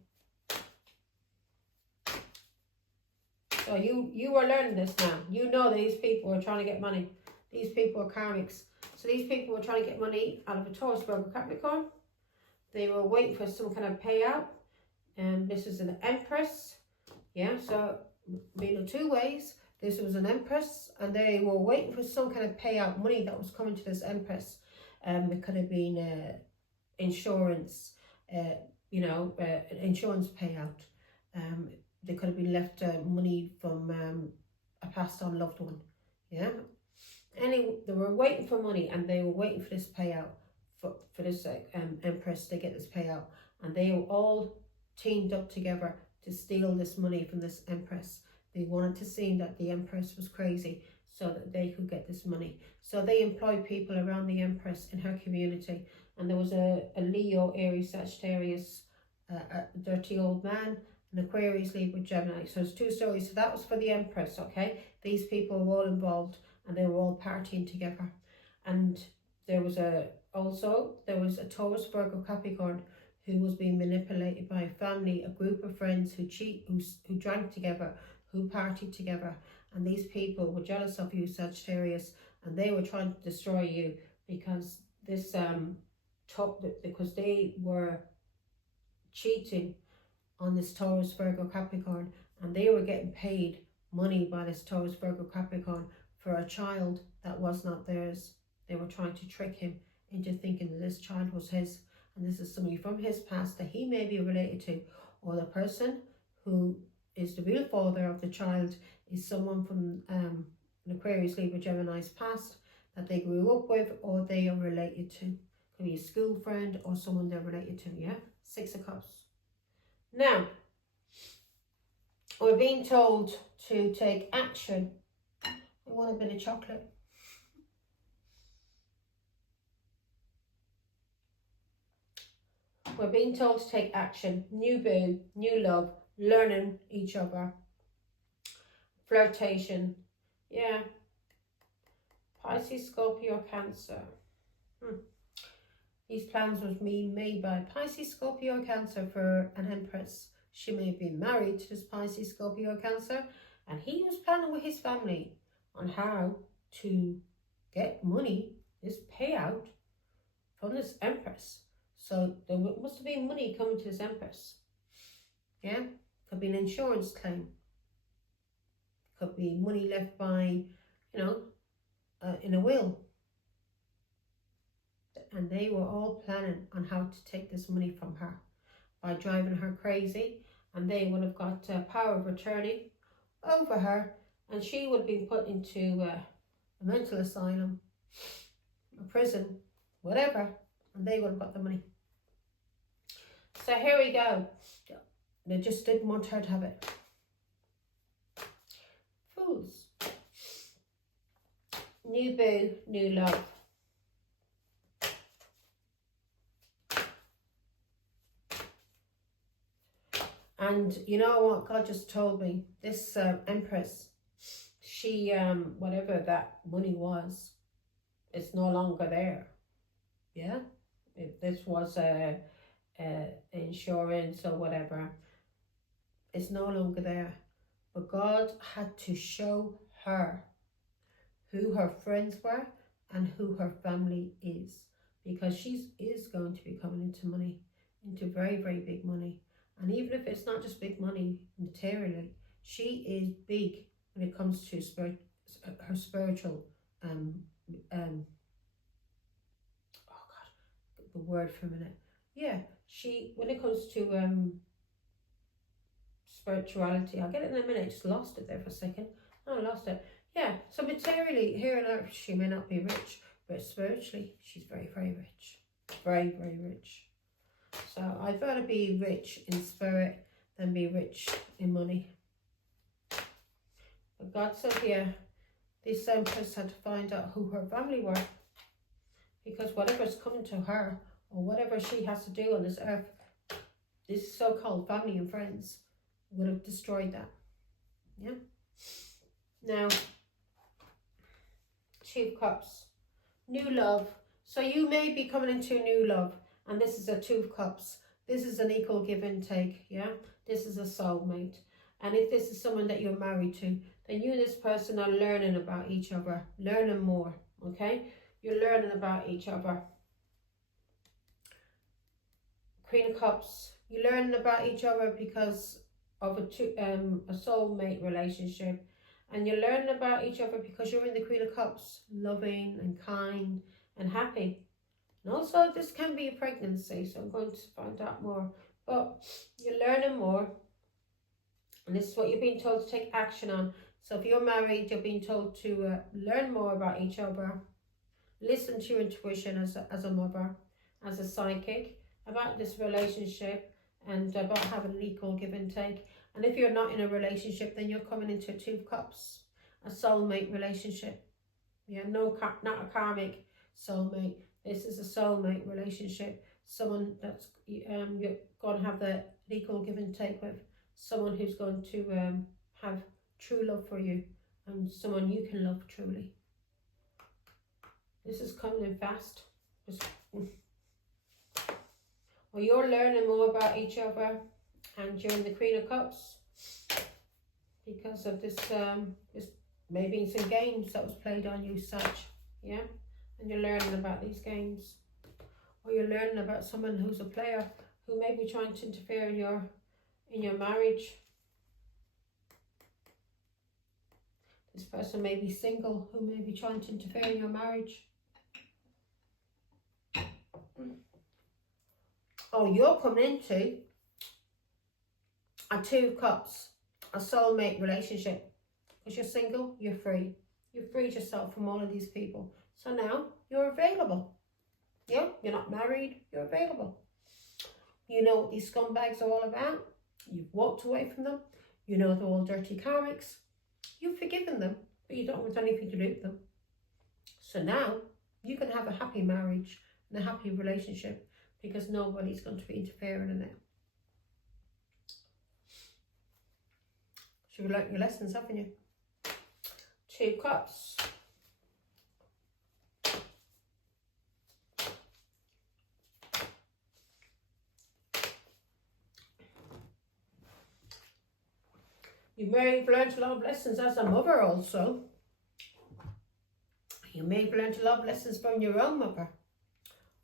So you are learning this now. You know these people are trying to get money. These people are karmics. So these people were trying to get money out of a Taurus, Virgo, Capricorn. They were waiting for some kind of payout. And this is an Empress. Yeah, so two ways. This was an Empress, and they were waiting for some kind of payout money that was coming to this Empress. It could have been insurance, an insurance payout. They could have been left money from a passed on loved one. Yeah. Anyway, they were waiting for money, and they were waiting for this payout for this Empress to get this payout, and they were all teamed up together to steal this money from this Empress. They wanted to seem that the Empress was crazy so that they could get this money. So they employed people around the Empress in her community. And there was a Leo, Aries, Sagittarius, a dirty old man, an Aquarius, Libra, Gemini. So there's two stories. So that was for the Empress, okay? These people were all involved and they were all partying together. And there was a Taurus, Virgo, Capricorn who was being manipulated by a family, a group of friends who drank together, who partied together. And these people were jealous of you, Sagittarius, and they were trying to destroy you because because they were cheating on this Taurus, Virgo, Capricorn, and they were getting paid money by this Taurus, Virgo, Capricorn for a child that was not theirs. They were trying to trick him into thinking that this child was his, and this is somebody from his past that he may be related to, or the person who is the real father of the child is someone from an Aquarius, Libra, Gemini's past that they grew up with or they are related to. Could be a school friend or someone they're related to, yeah? 6 of Cups. Now, we're being told to take action. I want a bit of chocolate. We're being told to take action. New boo, new love, learning each other, flirtation, yeah. Pisces, Scorpio, Cancer. These plans was being made by Pisces, Scorpio, Cancer for an Empress. She may have been married to this Pisces, Scorpio, Cancer, and he was planning with his family on how to get money, this payout, from this Empress. So there must have been money coming to this Empress. Yeah, could be an insurance claim. Could be money left by, in a will. And they were all planning on how to take this money from her. by driving her crazy, and they would have got power of attorney over her, and she would have been put into a mental asylum, a prison, whatever, and they would have got the money. So here we go. They just didn't want her to have it. Fools. New boo, new love. And you know what God just told me? This Empress, she, whatever that money was, it's no longer there. Yeah? If this was insurance or whatever, it's no longer there. But God had to show her who her friends were and who her family is, because she is going to be coming into money, into very, very big money. And even if it's not just big money materially, she is big when it comes to her spiritual, oh God, the word for a minute. Yeah, when it comes to spirituality, I'll get it in a minute, just lost it there for a second. No, I lost it. Yeah, so materially, here on earth, she may not be rich, but spiritually, she's very, very rich. Very, very rich. So I'd rather be rich in spirit than be rich in money. But God said here, this Empress had to find out who her family were, because whatever's coming to her, or whatever she has to do on this earth, this so-called family and friends would have destroyed that. Yeah. Now, Two of Cups, new love. So you may be coming into new love. And this is a Two of Cups. This is an equal give and take, yeah? This is a soulmate. And if this is someone that you're married to, then you and this person are learning about each other, learning more, okay? You're learning about each other. Queen of Cups, you're learning about each other because of a soulmate relationship. And you're learning about each other because you're in the Queen of Cups, loving and kind and happy. And also, this can be a pregnancy, so I'm going to find out more. But you're learning more, and this is what you're being told to take action on. So if you're married, you're being told to learn more about each other, listen to your intuition as a mother, as a psychic, about this relationship, and about having an equal give and take. And if you're not in a relationship, then you're coming into a Two of Cups, a soulmate relationship. Yeah, not a karmic soulmate. This is a soulmate relationship, someone that's you're going to have the equal give and take with, someone who's going to have true love for you, and someone you can love truly. This is coming in fast. Well, you're learning more about each other, and you're in the Queen of Cups because of this, this maybe some games that was played on you, Sag, yeah? And you're learning about these games, or you're learning about someone who's a player who may be trying to interfere in your marriage. This person may be single who may be trying to interfere in your marriage. Oh, you're coming into a Two of Cups, a soulmate relationship. Because you're single, you're free. You've freed yourself from all of these people. So now you're available. Yeah, you're not married, you're available. You know what these scumbags are all about. You've walked away from them. You know they're all dirty karmics. You've forgiven them, but you don't want anything to do with them. So now you can have a happy marriage and a happy relationship because nobody's going to be interfering in it. You've learnt your lessons, haven't you? Two of Cups. You may have learned a lot of lessons as a mother also. You may have learned a lot of lessons from your own mother,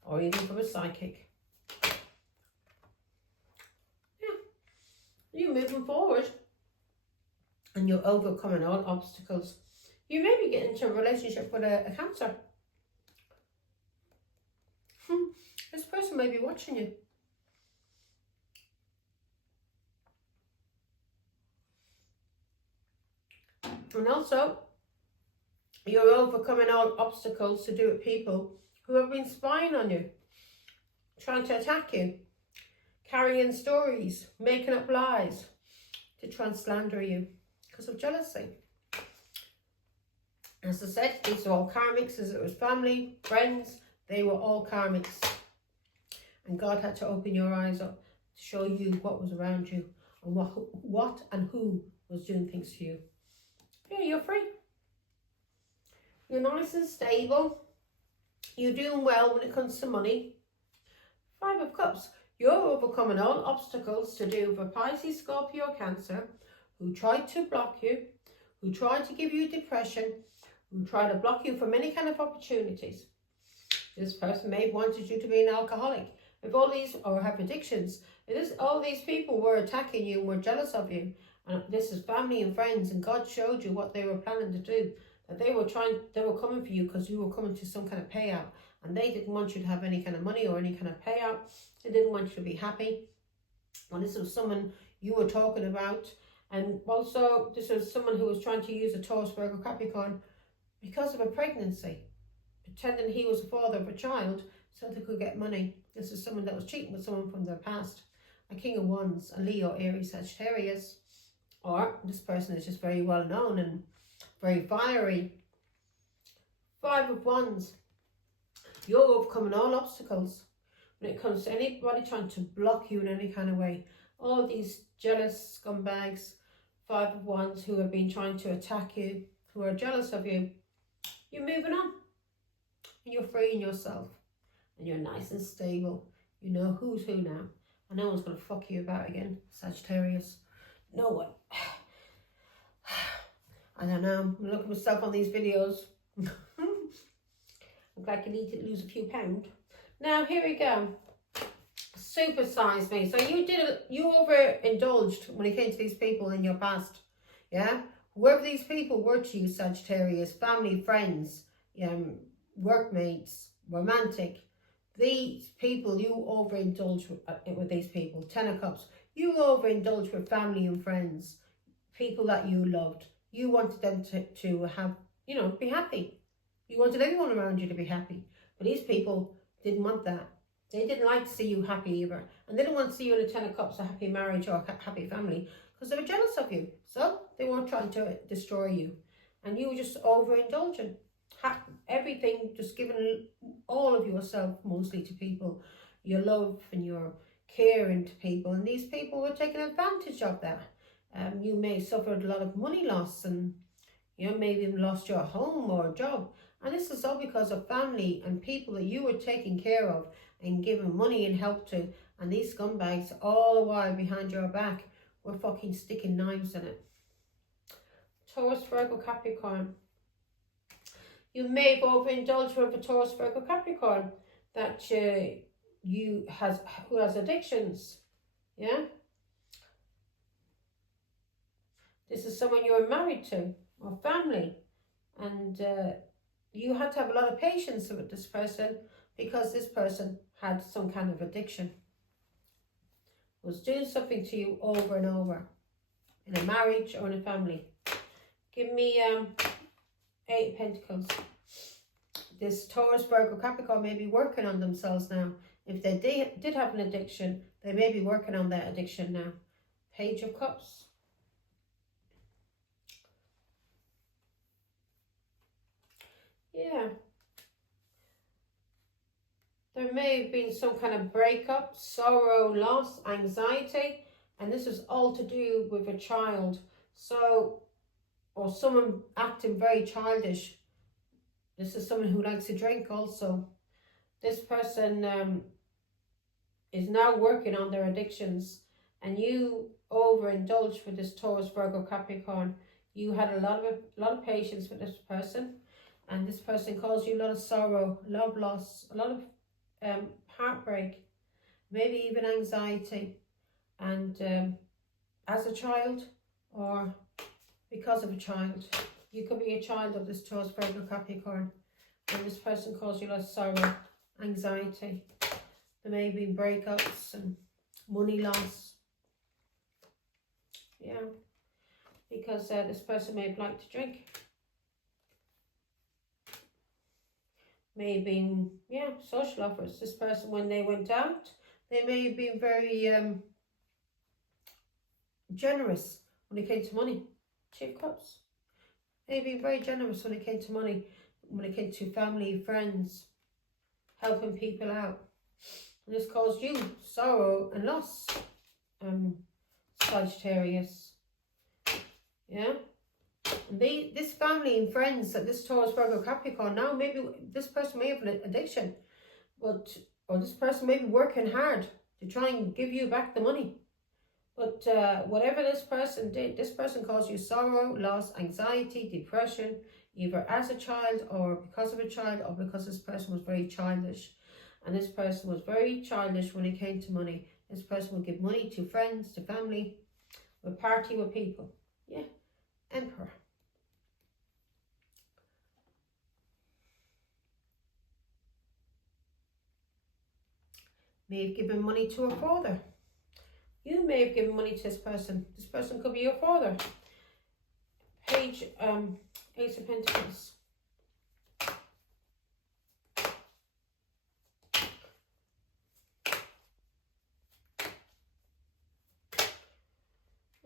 or even from a psychic. Yeah, you're moving forward and you're overcoming all obstacles. You may be getting into a relationship with a Cancer. This person may be watching you. And also, you're overcoming all obstacles to do with people who have been spying on you, trying to attack you, carrying stories, making up lies to try and slander you because of jealousy. As I said, these are all karmics, as it was family, friends, they were all karmics. And God had to open your eyes up to show you what was around you and what and who was doing things to you. Yeah, you're free. You're nice and stable. You're doing well when it comes to money. 5 of Cups. You're overcoming all obstacles to do with a Pisces, Scorpio, Cancer who tried to block you, who tried to give you depression, who tried to block you from any kind of opportunities. This person may have wanted you to be an alcoholic. If all these, or have addictions, all these people were attacking you and were jealous of you. And this is family and friends, and God showed you what they were planning to do. That they were coming for you because you were coming to some kind of payout. And they didn't want you to have any kind of money or any kind of payout. They didn't want you to be happy. Well, this was someone you were talking about. And also, this was someone who was trying to use a Taurus, Virgo, Capricorn because of a pregnancy. Pretending he was the father of a child so they could get money. This is someone that was cheating with someone from their past. A King of Wands, a Leo, Aries, Sagittarius. Or this person is just very well known and very fiery. 5 of Wands. You're overcoming all obstacles when it comes to anybody trying to block you in any kind of way. All these jealous scumbags, 5 of Wands, who have been trying to attack you, who are jealous of you. You're moving on. And you're freeing yourself. And you're nice and stable. You know who's who now. And no one's going to fuck you about again, Sagittarius. No one. I don't know. I'm looking at myself on these videos. Look like you need to lose a few pounds. Now, here we go. Supersize me. So you overindulged when it came to these people in your past. Yeah? Whoever these people were to you, Sagittarius, family, friends, workmates, romantic, these people, you overindulge with these people. 10 of Cups. You overindulge with family and friends, people that you loved. You wanted them to have, be happy. You wanted everyone around you to be happy. But these people didn't want that. They didn't like to see you happy either. And they didn't want to see you in a 10 of Cups, a happy marriage or a happy family, because they were jealous of you. So they weren't trying to destroy you. And you were just overindulging. Everything, just giving all of yourself mostly to people. Your love and your caring to people. And these people were taking advantage of that. You may have suffered a lot of money loss and maybe even lost your home or job. And this is all because of family and people that you were taking care of and giving money and help to. And these scumbags, all the while behind your back, were fucking sticking knives in it. Taurus, Virgo, Capricorn. You may have overindulged with a Taurus, Virgo, Capricorn that who has addictions. Yeah? This is someone you were married to or family. And you had to have a lot of patience with this person because this person had some kind of addiction. Was doing something to you over and over in a marriage or in a family. Give me 8 of Pentacles. This Taurus, Virgo, Capricorn may be working on themselves now. If they did have an addiction, they may be working on that addiction now. Page of Cups. Yeah. There may have been some kind of breakup, sorrow, loss, anxiety, and this is all to do with a child. So, or someone acting very childish. This is someone who likes to drink also. This person is now working on their addictions, and you overindulged with this Taurus, Virgo, Capricorn. You had a lot of patience with this person, and this person caused you a lot of sorrow, love loss, a lot of heartbreak, maybe even anxiety, and as a child or because of a child. You could be a child of this Taurus, Virgo, Capricorn, and this person caused you a lot of sorrow, anxiety. There may be breakups and money loss. Yeah. because this person may have liked to drink. May have been, yeah, social offers. This person, when they went out, they may have been very generous when it came to money. Two of Cups. They have been very generous when it came to money, when it came to family, friends, helping people out. And this caused you sorrow and loss, Sagittarius. Yeah? And this family and friends that this Taurus, Virgo, Capricorn, now maybe this person may have an addiction, or this person may be working hard to try and give you back the money. But whatever this person did, this person caused you sorrow, loss, anxiety, depression, either as a child or because of a child, or because this person was very childish. And this person was very childish when it came to money. This person would give money to friends, to family, would party with people. Yeah, Emperor. May have given money to a father. You may have given money to this person. This person could be your father. Page, Ace of Pentacles.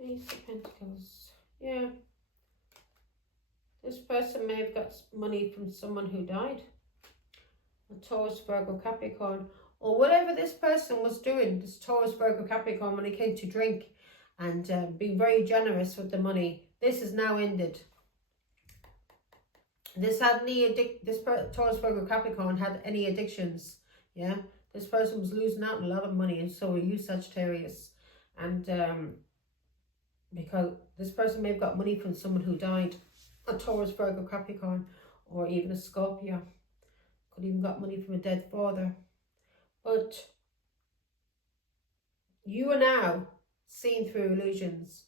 Ace of Pentacles. Yeah. This person may have got money from someone who died. A Taurus, Virgo, Capricorn. Or whatever this person was doing, this Taurus, Virgo, Capricorn, when it came to drink and being very generous with the money. This is now ended. This Taurus, Virgo, Capricorn had any addictions. Yeah. This person was losing out on a lot of money, and so were you, Sagittarius. And because this person may have got money from someone who died, a Taurus, Virgo, Capricorn, or even a Scorpio. Could even got money from a dead father. But you are now seeing through illusions.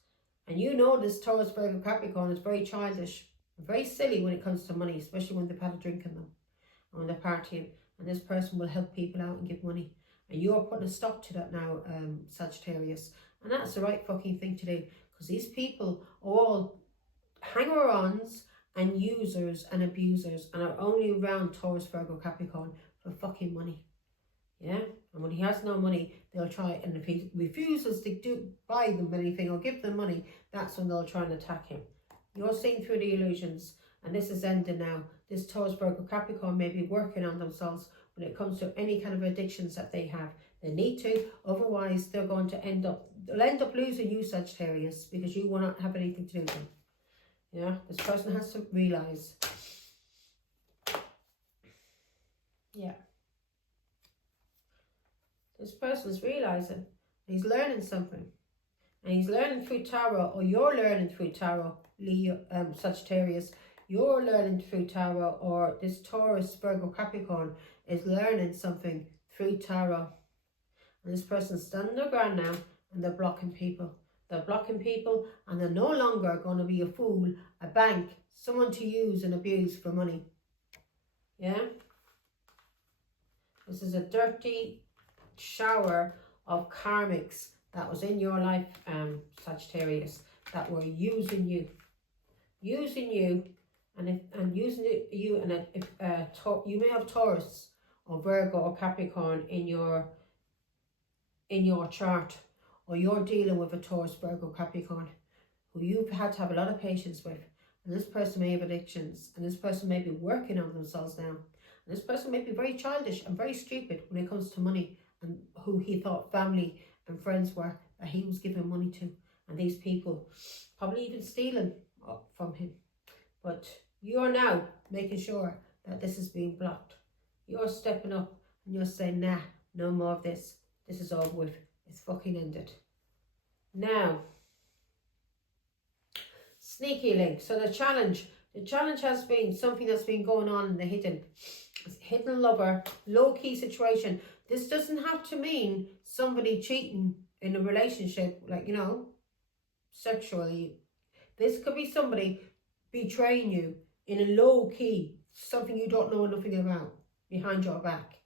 And you know this Taurus, Virgo, Capricorn is very childish, very silly when it comes to money, especially when they've had a drink in them, or when they're partying. And this person will help people out and give money. And you're putting a stop to that now, Sagittarius. And that's the right fucking thing to do. Because these people are all hanger-ons and users and abusers, and are only around Taurus, Virgo, Capricorn for fucking money. Yeah, and when he has no money, they'll try, and if he refuses to buy them anything or give them money, that's when they'll try and attack him. You're seeing through the illusions, and this is ending now. This Taurus, Virgo, Capricorn may be working on themselves when it comes to any kind of addictions that they have. They need to, otherwise they'll end up losing you, Sagittarius, because you will not have anything to do with them. Yeah, this person has to realise. Yeah. This person's realising, he's learning something. And he's learning through tarot, or you're learning through tarot, Leo, Sagittarius. You're learning through tarot, or this Taurus, Virgo, Capricorn is learning something through tarot. And this person's standing their ground now, and they're blocking people. They're blocking people, and they're no longer going to be a fool, a bank, someone to use and abuse for money. Yeah? This is a dirty shower of karmics that was in your life, Sagittarius, that were using you, and you may have Taurus or Virgo or Capricorn in your chart, or you're dealing with a Taurus, Virgo, Capricorn who you've had to have a lot of patience with, and this person may have addictions, and this person may be working on themselves now, and this person may be very childish and very stupid when it comes to money, and who he thought family and friends were that he was giving money to, and these people probably even stealing from him. But you are now making sure that this is being blocked. You're stepping up and you're saying, nah, no more of this. This is over with. It's fucking ended. Now, sneaky link. So the challenge has been something that's been going on in the hidden lover, low-key situation. This doesn't have to mean somebody cheating in a relationship, like, you know, sexually. This could be somebody betraying you in a low-key, something you don't know nothing about, behind your back.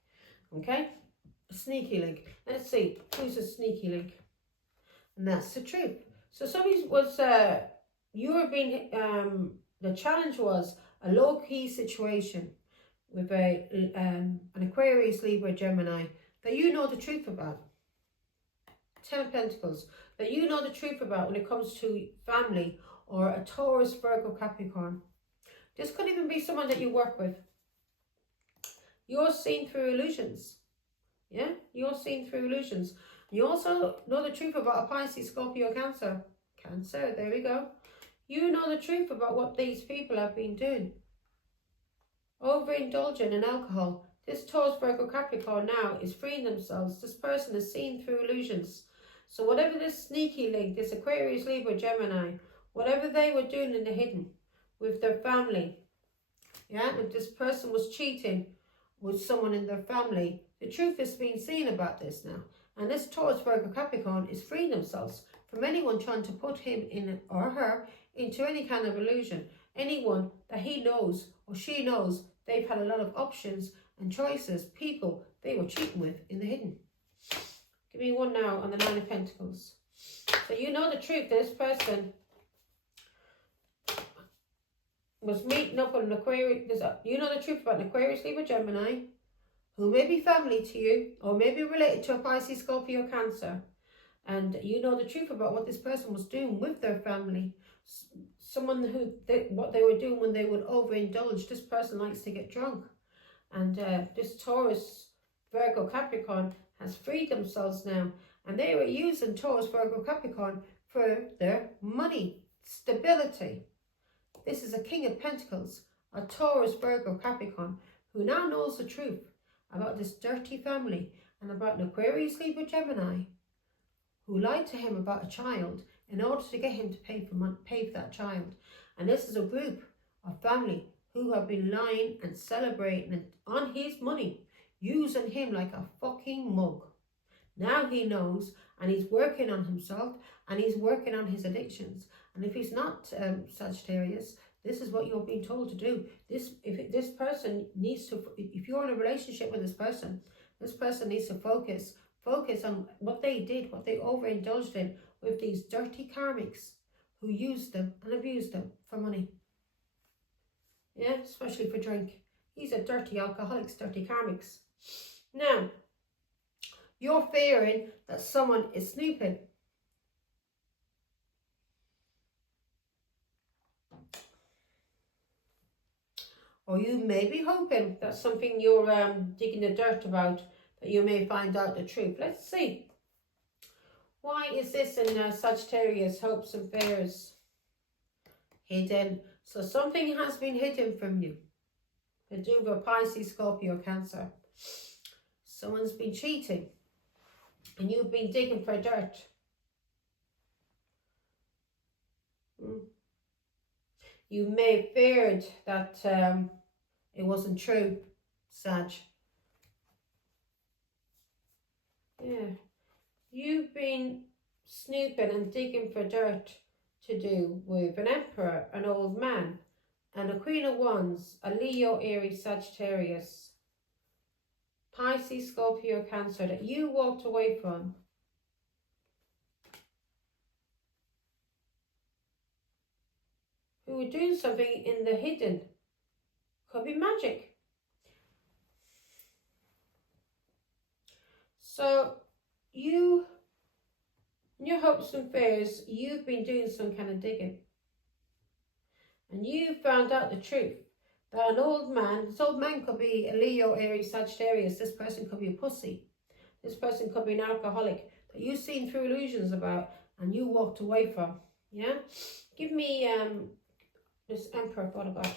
Okay? A sneaky link. Let's see, who's a sneaky link? And that's the truth. So somebody was you have been, the challenge was a low-key situation with an Aquarius, Libra, Gemini that you know the truth about. 10 of Pentacles, that you know the truth about when it comes to family, or a Taurus, Virgo, Capricorn. This could even be someone that you work with. You're seeing through illusions. Yeah, you're seeing through illusions. You also know the truth about a Pisces, Scorpio, Cancer. Cancer, there we go. You know the truth about what these people have been doing. Overindulging in alcohol. This Taurus, Virgo, Capricorn now is freeing themselves. This person is seeing through illusions. So whatever this sneaky link, this Aquarius, Libra, Gemini, whatever they were doing in the hidden with their family, yeah, if this person was cheating with someone in their family, the truth is being seen about this now. And this Taurus, Virgo, Capricorn is freeing themselves from anyone trying to put him in or her into any kind of illusion. Anyone that he knows or she knows they've had a lot of options and choices, people they were cheating with in the hidden. Give me one now on the Nine of Pentacles. So you know the truth. This person was meeting up with an Aquarius. You know the truth about an Aquarius, Libra, Gemini, who may be family to you or may be related to a Pisces, Scorpio, Cancer. And you know the truth about what this person was doing with their family. Someone who, what they were doing when they would overindulge. This person likes to get drunk. And this Taurus, Virgo, Capricorn has freed themselves now. And they were using Taurus, Virgo, Capricorn for their money, stability. This is a King of Pentacles, a Taurus, Virgo, Capricorn, who now knows the truth about this dirty family and about an Aquarius, Libra, Gemini, who lied to him about a child in order to get him to pay for that child. And this is a group of family who have been lying and celebrating on his money, using him like a fucking mug. Now he knows, and he's working on himself, and he's working on his addictions. And if he's not Sagittarius, this is what you're being told to do. This person needs to, if you're in a relationship with this person needs to focus on what they did, what they overindulged in with these dirty karmics who used them and abused them for money. Yeah, especially for drink. These are dirty alcoholics, dirty karmics. Now, you're fearing that someone is snooping. Or you may be hoping that something you're digging the dirt about, that you may find out the truth. Let's see. Why is this in Sagittarius, hopes and fears? Hidden. So something has been hidden from you. To do with Pisces, Scorpio, Cancer. Someone's been cheating. And you've been digging for dirt. You may have feared that it wasn't true, Sag. Yeah. You've been snooping and digging for dirt to do with an Emperor, an old man, and a Queen of Wands, a Leo, Aries, Sagittarius, Pisces, Scorpio, Cancer, that you walked away from. Who were doing something in the hidden. Could be magic. So you, in your hopes and fears, you've been doing some kind of digging. And you found out the truth. That an old man, this old man could be a Leo, Aries, Sagittarius. This person could be a pussy. This person could be an alcoholic that you've seen through illusions about and you walked away from. Yeah? Give me this Emperor photograph.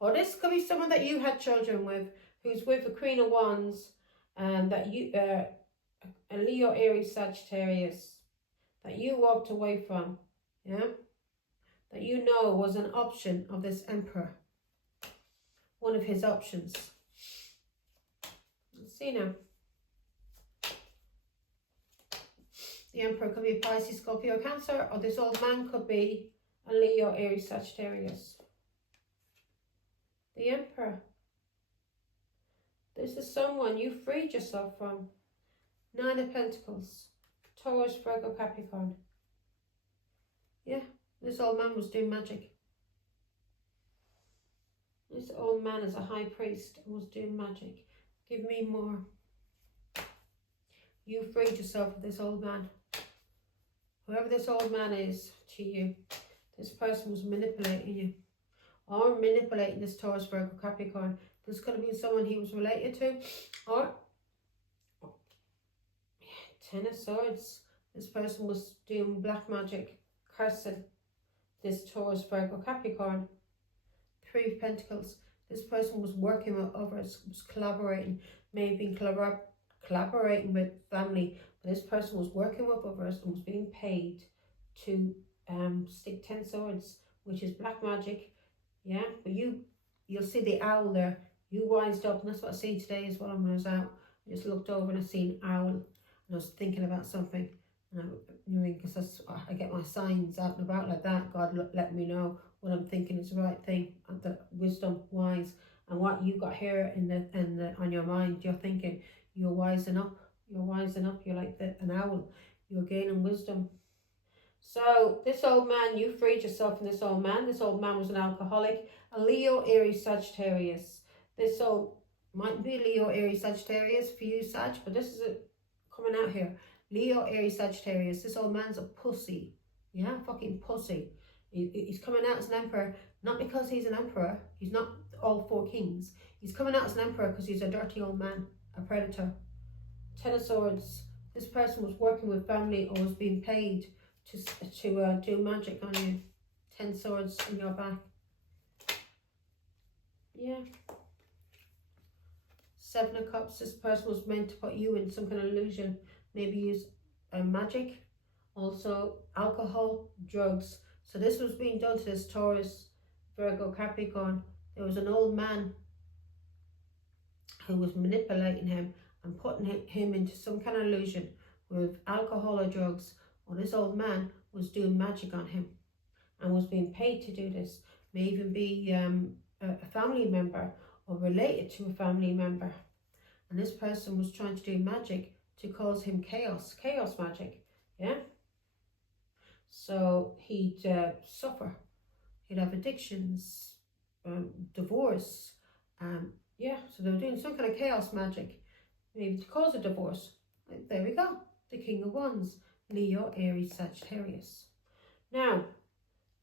Or this could be someone that you had children with, who's with the Queen of Wands, that you, a Leo, Aries, Sagittarius, that you walked away from, yeah? That you know was an option of this Emperor. One of his options. Let's see now. The Emperor could be Pisces, Scorpio, Cancer, or this old man could be a Leo, Aries, Sagittarius. The Emperor. This is someone you freed yourself from. Nine of Pentacles. Taurus, Virgo, Capricorn. This old man was doing magic. This old man is a high priest and was doing magic. Give me more. You freed yourself of this old man. Whoever this old man is to you, this person was manipulating you. Or manipulating this Taurus, Virgo, Capricorn. This could have been someone he was related to. Or, Ten of Swords. This person was doing black magic, cursing this Taurus, Virgo, Capricorn. Three of Pentacles. This person was working with others, was collaborating, maybe collaborating with family. But this person was working with others and was being paid to stick 10 swords, which is black magic. Yeah, but you'll see the owl there. You wised up, and that's what I see today as well. When I was out, I just looked over and I seen owl, and I was thinking about something. And because I get my signs out and about like that. God let me know what I'm thinking is the right thing, and the wisdom, wise, and what you got here on your mind. You're thinking you're wising up. You're wising up. You're like an owl. You're gaining wisdom. So this old man, you freed yourself from this old man. This old man was an alcoholic, a Leo, Aries, Sagittarius. This old might be Leo, Aries, Sagittarius for you, Sag, but this is it coming out here. Leo, Aries, Sagittarius. This old man's a pussy. Yeah, fucking pussy. He's coming out as an emperor, not because he's an emperor. He's not all 4 kings. He's coming out as an emperor because he's a dirty old man, a predator. 10 of Swords. This person was working with family or was being paid to do magic on you. 10 swords in your back. Yeah. 7 of Cups. This person was meant to put you in some kind of illusion. Maybe use magic. Also alcohol, drugs. So this was being done to this Taurus, Virgo, Capricorn. There was an old man who was manipulating him and putting him into some kind of illusion with alcohol or drugs. Well, this old man was doing magic on him and was being paid to do this. May even be a family member or related to a family member. And this person was trying to do magic to cause him chaos magic, yeah? So he'd suffer. He'd have addictions, divorce. Yeah, so they were doing some kind of chaos magic, maybe to cause a divorce. There we go. The King of Wands. Leo, Aries, Sagittarius. Now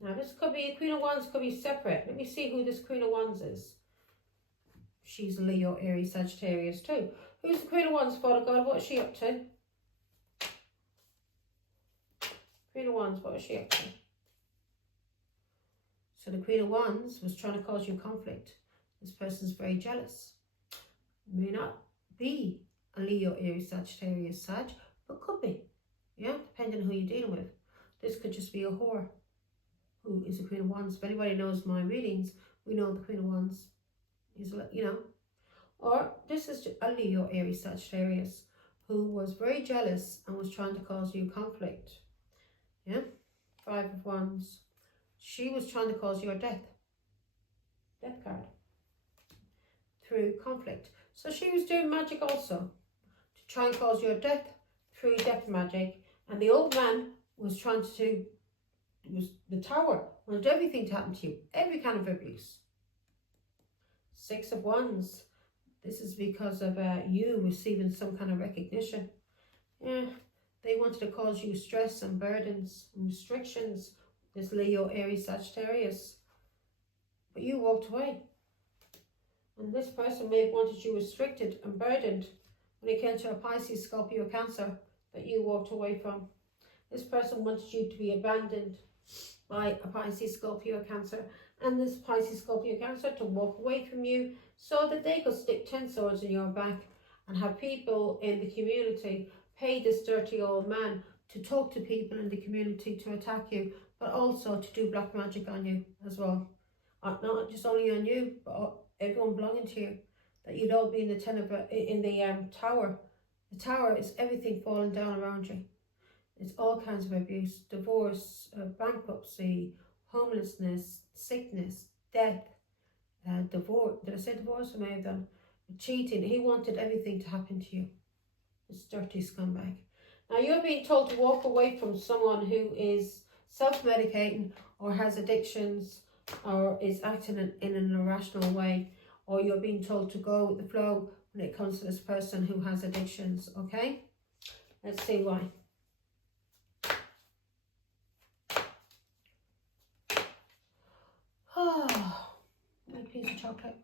this could be a Queen of Wands, could be separate. Let me see who this Queen of Wands is. She's Leo, Aries, Sagittarius too. Who's the Queen of Wands, Father God? What is she up to? Queen of Wands, what is she up to? So the Queen of Wands was trying to cause you conflict. This person's very jealous. May not be a Leo, Aries, Sagittarius, Sag, but could be. Yeah, depending on who you're dealing with. This could just be a whore who is the Queen of Wands. If anybody knows my readings, we know the Queen of Wands is, you know. Or this is a Leo, Aries, Sagittarius who was very jealous and was trying to cause you conflict. Yeah, 5 of Wands. She was trying to cause your death. Death card. Through conflict. So she was doing magic also to try and cause your death through death magic. And the old man was trying to do, the Tower, wanted everything to happen to you. Every kind of abuse. 6 of Wands. This is because of you receiving some kind of recognition. Yeah, they wanted to cause you stress and burdens and restrictions. This Leo, Aries, Sagittarius. But you walked away. And this person may have wanted you restricted and burdened when it came to a Pisces, Scorpio, Cancer that you walked away from. This person wanted you to be abandoned by a Pisces, Scorpio, Cancer, and this Pisces, Scorpio, Cancer to walk away from you so that they could stick 10 swords in your back and have people in the community pay this dirty old man to talk to people in the community to attack you, but also to do black magic on you as well. Not just only on you, but everyone belonging to you. That you'd all be in the Tower. The Tower is everything falling down around you. It's all kinds of abuse, divorce, bankruptcy, homelessness, sickness, death, divorce. Did I say divorce? I may have done. Cheating. He wanted everything to happen to you. This dirty scumbag. Now you're being told to walk away from someone who is self-medicating or has addictions, or is acting in an irrational way, or you're being told to go with the flow when it comes to this person who has addictions, okay? Let's see why. Oh, my piece of chocolate.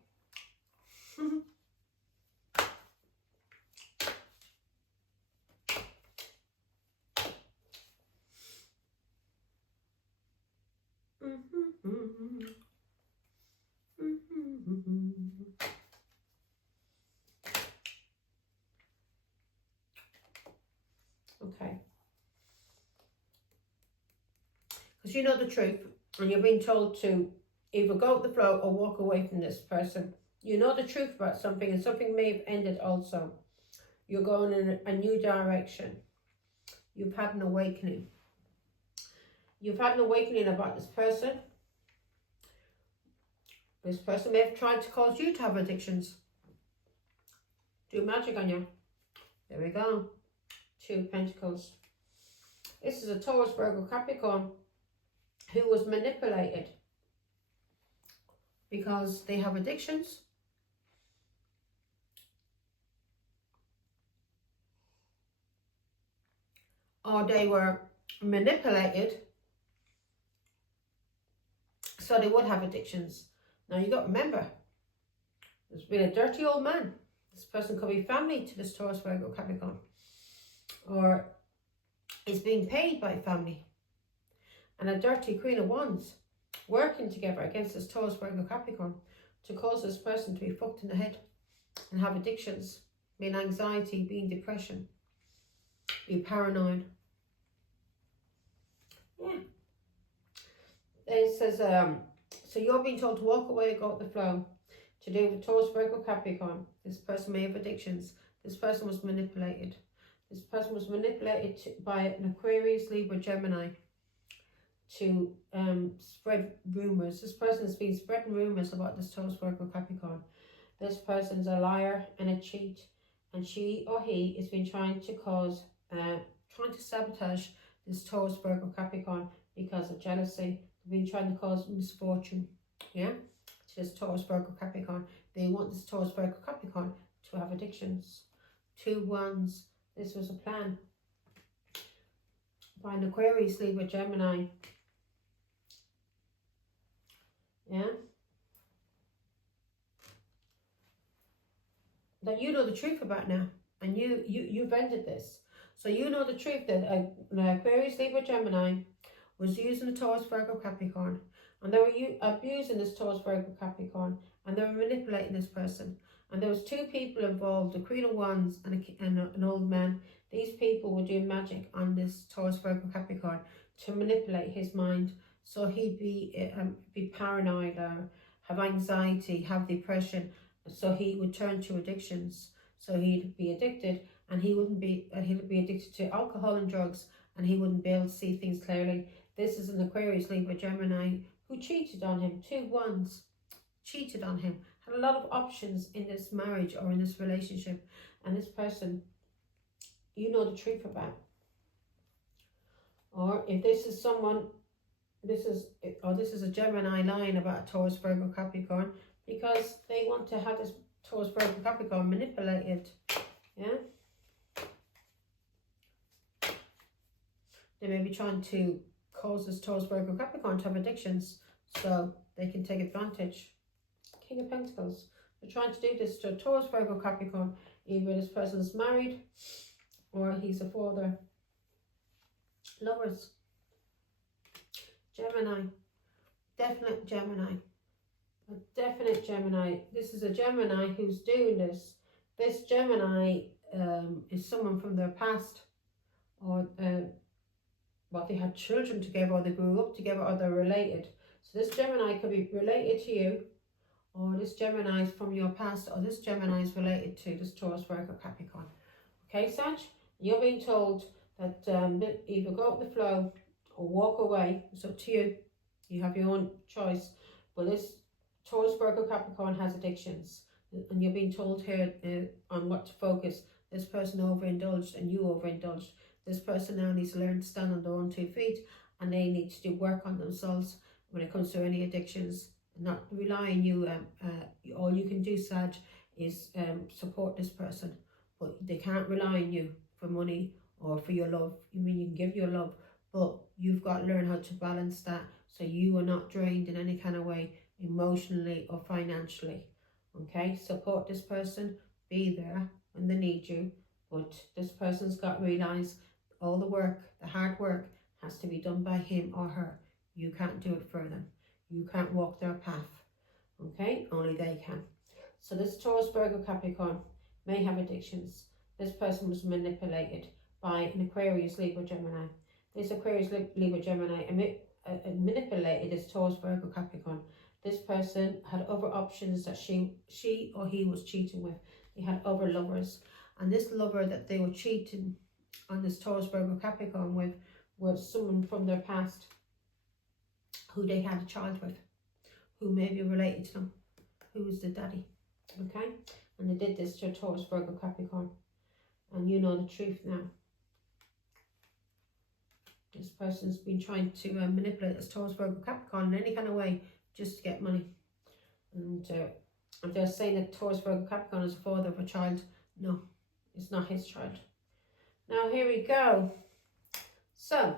Okay. Because you know the truth, and you're being told to either go with the flow or walk away from this person. You know the truth about something, and something may have ended also. You're going in a new direction. You've had an awakening. You've had an awakening about this person. This person may have tried to cause you to have addictions. Do magic on you. There we go. 2 of Pentacles. This is a Taurus, Virgo, Capricorn who was manipulated because they have addictions. Or they were manipulated so they would have addictions. Now you got to remember, there's been a dirty old man. This person could be family to this Taurus, Virgo, Capricorn. Or is being paid by family. And a dirty Queen of Wands working together against this Taurus, Virgo, Capricorn to cause this person to be fucked in the head and have addictions, being anxiety, being depression, be paranoid. Yeah. It says, so you're being told to walk away and go with the flow. To do with Taurus, Virgo, Capricorn. This person may have addictions. This person was manipulated. This person was manipulated by an Aquarius, Libra, Gemini to spread rumours. This person has been spreading rumours about this Taurus, Virgo, Capricorn. This person's a liar and a cheat, and she or he has been trying to cause, trying to sabotage this Taurus, Virgo, Capricorn because of jealousy. They've been trying to cause misfortune, yeah, to this Taurus, Virgo, Capricorn. They want this Taurus, Virgo, Capricorn to have addictions. 2 Wands. This was a plan by an Aquarius, Libra, Gemini. Yeah. That you know the truth about now, and you've ended this. So you know the truth that an Aquarius, Libra, Gemini was using the Taurus, Virgo, Capricorn, and they were abusing this Taurus, Virgo, Capricorn, and they were manipulating this person. And there was 2 people involved, a Queen of Wands and an old man. These people were doing magic on this Taurus, Virgo, Capricorn to manipulate his mind, so he'd be paranoid, or have anxiety, have depression, so he would turn to addictions. So he'd be addicted, and he would be addicted to alcohol and drugs, and he wouldn't be able to see things clearly. This is an Aquarius, Libra, Gemini who cheated on him. 2 Wands cheated on him. Had a lot of options in this marriage or in this relationship, and this person you know the truth about. Or if this is someone, this is a Gemini lying about Taurus, Virgo, Capricorn because they want to have this Taurus, Virgo, Capricorn manipulated. Yeah. They may be trying to cause this Taurus, Virgo, Capricorn to have addictions so they can take advantage. King of Pentacles. They're trying to do this to Taurus, Virgo, Capricorn. Either this person's married or he's a father. Lovers. Gemini. Definite Gemini. A definite Gemini. This is a Gemini who's doing this. This Gemini is someone from their past, or they had children together, or they grew up together, or they're related. So this Gemini could be related to you, or this Gemini is from your past, or this Gemini is related to this Taurus, Virgo, Capricorn. Okay, Sag? You're being told that either go up the flow or walk away. It's up to you. You have your own choice. But this Taurus, Virgo, Capricorn has addictions. And you're being told here on what to focus. This person overindulged and you overindulged. This person now needs to learn to stand on their own 2 feet, and they need to do work on themselves when it comes to any addictions, not rely on you. All you can do, Sag, is support this person, but they can't rely on you for money or for your love. You mean you can give your love, but you've got to learn how to balance that so you are not drained in any kind of way, emotionally or financially. Okay, support this person, be there when they need you, but this person's got to realise all the work, the hard work, has to be done by him or her. You can't do it for them. You can't walk their path. Okay, only they can. So this Taurus, Virgo, Capricorn may have addictions. This person was manipulated by an Aquarius, Libra, Gemini. This Aquarius, Libra, Gemini manipulated this Taurus, Virgo, Capricorn. This person had other options that she or he was cheating with. They had other lovers. And this lover that they were cheating on this Taurus, Virgo, Capricorn with was someone from their past who they had a child with, who may be related to them, who was the daddy. Okay? And they did this to Taurus, Virgo, Capricorn. And you know the truth now. This person's been trying to manipulate this Taurus, Virgo, Capricorn in any kind of way just to get money. And if they're saying that Taurus, Virgo, Capricorn is the father of a child, no, it's not his child. Now here we go. So,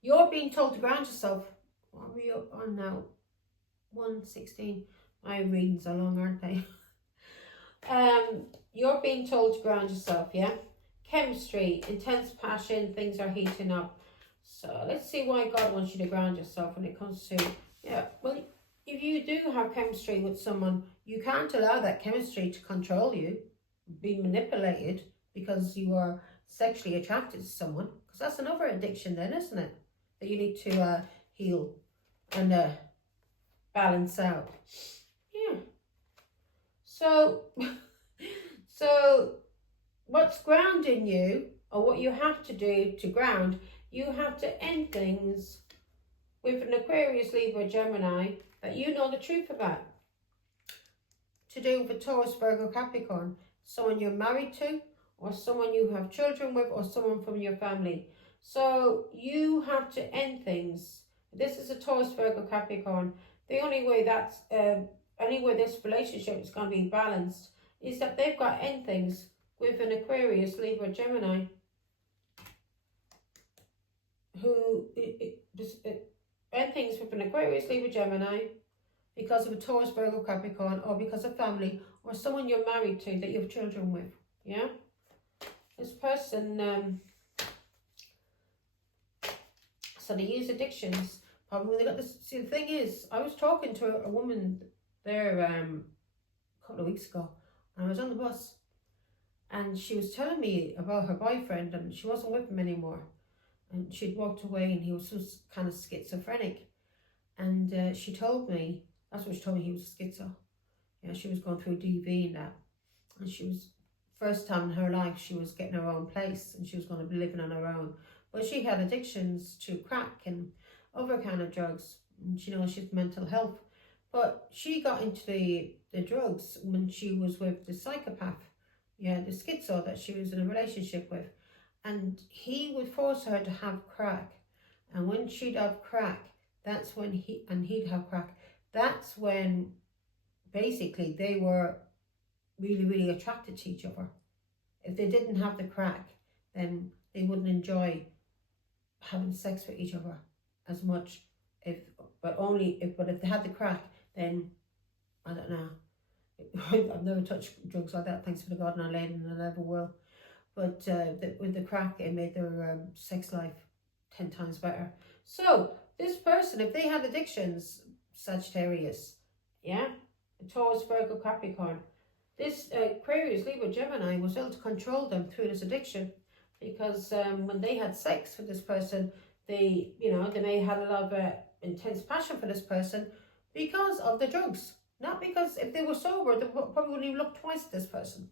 you're being told to ground yourself. What are we up on now? 1:16. My readings are long, aren't they? You're being told to ground yourself, yeah? Chemistry, intense passion, things are heating up. So let's see why God wants you to ground yourself when it comes to, well, if you do have chemistry with someone, you can't allow that chemistry to control you, be manipulated because you are sexually attracted to someone, because that's another addiction then, isn't it? That you need to heal and balance out. Yeah. So, so what's grounding you, or what you have to do to ground, you have to end things with an Aquarius, Libra, Gemini that you know the truth about. To do with Taurus, Virgo, Capricorn, someone you're married to, or someone you have children with, or someone from your family. So you have to end things. This is a Taurus, Virgo, Capricorn. The only way that's anyway this relationship is going to be balanced is that they've got to end things with an Aquarius, Libra, Gemini, who end things with an Aquarius, Libra, Gemini because of a Taurus, Virgo, Capricorn, or because of family, or someone you're married to that you have children with. Yeah, this person. So they use addictions. Probably when they got this. See, the thing is, I was talking to a woman there a couple of weeks ago, and I was on the bus, and she was telling me about her boyfriend, and she wasn't with him anymore, and she'd walked away, and he was just kind of schizophrenic, and she told me, that's what she told me, he was schizo. Yeah, she was going through DV and that, and she was, first time in her life, she was getting her own place, and she was going to be living on her own. But she had addictions to crack and other kind of drugs. And she knows she's mental health. But she got into the drugs when she was with the psychopath, yeah, the schizo that she was in a relationship with. And he would force her to have crack. And when she'd have crack, that's when he'd have crack. That's when basically they were really, really attracted to each other. If they didn't have the crack, then they wouldn't enjoy having sex with each other as much. But if they had the crack, then I don't know. I've never touched drugs like that, thanks for the God, and I laid and I never will. But with the crack, it made their sex life 10 times better. So this person, if they had addictions, Sagittarius, yeah, Taurus, Virgo, Capricorn, this Aquarius, Libra, Gemini was able to control them through this addiction, because when they had sex with this person, they may have had a lot of intense passion for this person because of the drugs, not because if they were sober, they probably wouldn't even look twice at this person.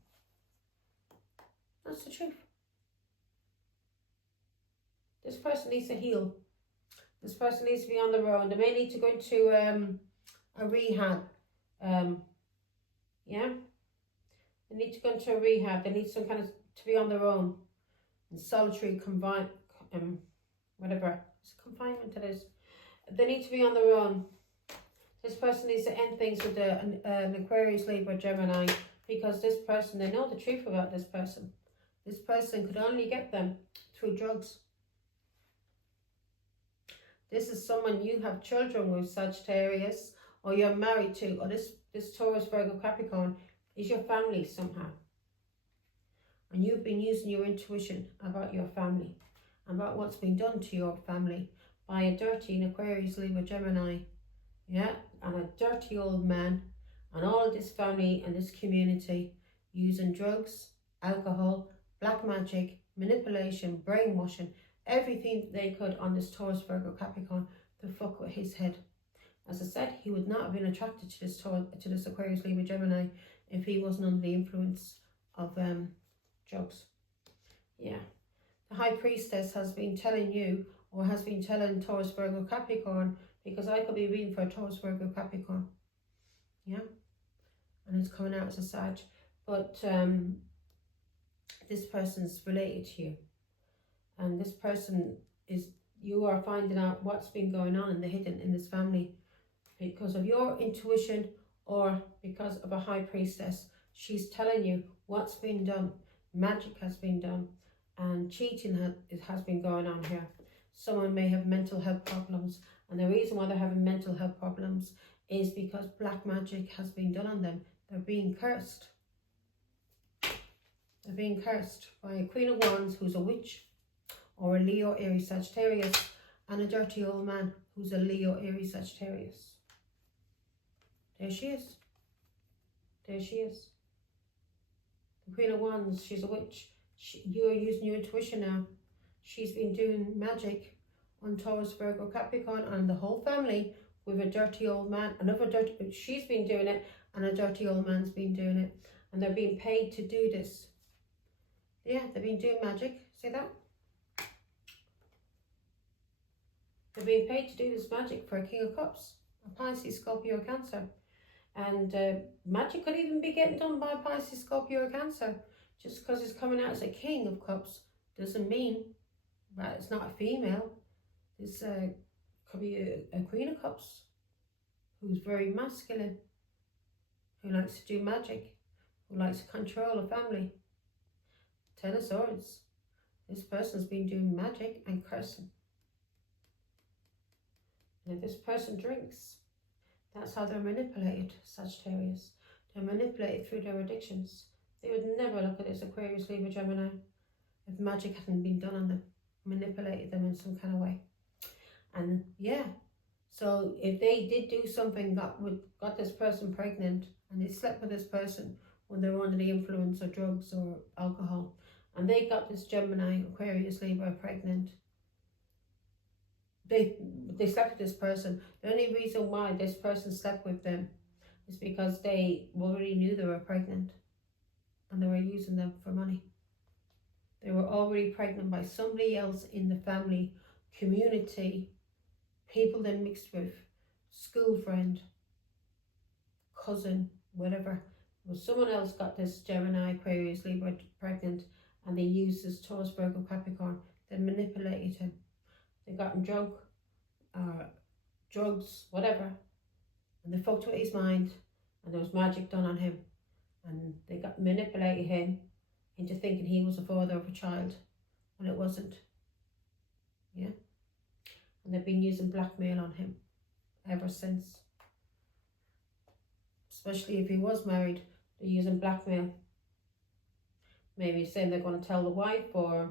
That's the truth. This person needs to heal. This person needs to be on their own. They may need to go into a rehab. Yeah, they need to go into a rehab. They need some kind of to be on their own. In solitary whatever, it's confinement it is. they need to be on their own. This person needs to end things with an Aquarius, Libra, Gemini, because this person, they know the truth about this person. This person could only get them through drugs. This is someone you have children with, Sagittarius, or you're married to, or this Taurus, Virgo, Capricorn is your family somehow. And you've been using your intuition about your family, about what's been done to your family by a dirty Aquarius, Libra, Gemini, yeah, and a dirty old man, and all of this family and this community using drugs, alcohol, black magic, manipulation, brainwashing, everything they could on this Taurus, Virgo, Capricorn to fuck with his head. As I said, he would not have been attracted to this Aquarius, Libra, Gemini if he wasn't under the influence of drugs. Yeah. The High Priestess has been telling you, or has been telling Taurus, Virgo, Capricorn, because I could be reading for a Taurus, Virgo, Capricorn. Yeah. And it's coming out as a Sag. But this person's related to you. And this person is, you are finding out what's been going on in the hidden in this family because of your intuition or because of a High Priestess. She's telling you what's been done. Magic has been done and cheating has been going on here. Someone may have mental health problems, and the reason why they're having mental health problems is because black magic has been done on them. They're being cursed. They're being cursed by a Queen of Wands who's a witch, or a Leo, Aries, Sagittarius, and a dirty old man who's a Leo, Aries, Sagittarius. There she is. There she is. The Queen of Wands, she's a witch. You're using your intuition now. She's been doing magic on Taurus, Virgo, Capricorn, and the whole family with a dirty old man. She's been doing it, and a dirty old man's been doing it. And they're being paid to do this. Yeah, they've been doing magic. See that? They're being paid to do this magic for a King of Cups, a Pisces, Scorpio, Cancer. And magic could even be getting done by Pisces, Scorpio, Cancer. Just because it's coming out as a King of Cups doesn't mean that it's not a female. This could be a Queen of Cups who's very masculine, who likes to do magic, who likes to control a family. Ten of Swords. This person's been doing magic and cursing. And if this person drinks, that's how they're manipulated, Sagittarius. They're manipulated through their addictions. They would never look at this Aquarius, Libra, Gemini if magic hadn't been done on them, manipulated them in some kind of way. And yeah, so if they did do something that got this person pregnant, and they slept with this person when they were under the influence of drugs or alcohol, and they got this Gemini, Aquarius, Libra pregnant, they slept with this person. The only reason why this person slept with them is because they already knew they were pregnant and they were using them for money. They were already pregnant by somebody else in the family, community, people they mixed with, school friend, cousin, whatever. Well, someone else got this Gemini, Aquarius, Libra pregnant, and they used this Taurus, Virgo, Capricorn. They manipulated him. They got him drunk, drugs, whatever, and they fucked with his mind, and there was magic done on him, and they got manipulated him into thinking he was the father of a child when it wasn't. Yeah, and they've been using blackmail on him ever since. Especially if he was married, they're using blackmail. Maybe saying they're going to tell the wife, or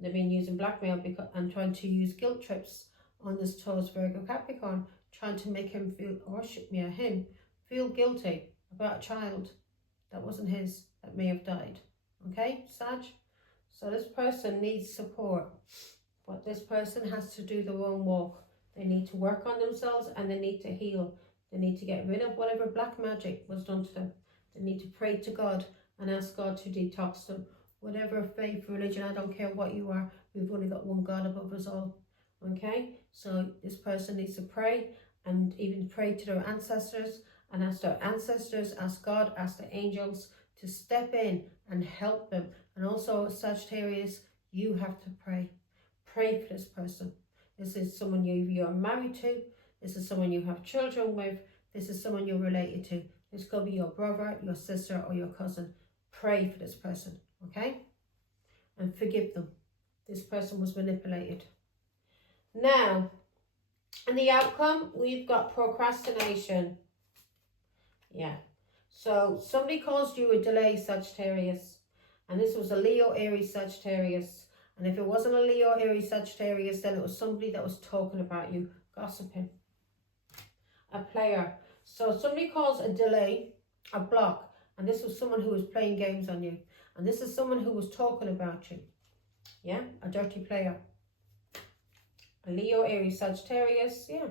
they've been using blackmail and trying to use guilt trips on this Taurus, Virgo, Capricorn, trying to make him feel guilty about a child that wasn't his, that may have died. Okay, Sag? So this person needs support, but this person has to do their own walk. They need to work on themselves, and they need to heal. They need to get rid of whatever black magic was done to them. They need to pray to God and ask God to detox them. Whatever faith, religion, I don't care what you are, we've only got one God above us all. Okay, so this person needs to pray, and even pray to their ancestors, and ask their ancestors, ask God, ask the angels to step in and help them. And also, Sagittarius, you have to pray. Pray for this person. This is someone you're married to. This is someone you have children with. This is someone you're related to. This could be your brother, your sister, or your cousin. Pray for this person, okay? And forgive them. This person was manipulated. Now, in the outcome, we've got procrastination. Yeah. So somebody caused you a delay, Sagittarius. And this was a Leo, Aries, Sagittarius. And if it wasn't a Leo, Aries, Sagittarius, then it was somebody that was talking about you, gossiping. A player. So somebody caused a delay, a block. And this was someone who was playing games on you. And this is someone who was talking about you. Yeah, a dirty player. A Leo, Aries, Sagittarius, yeah.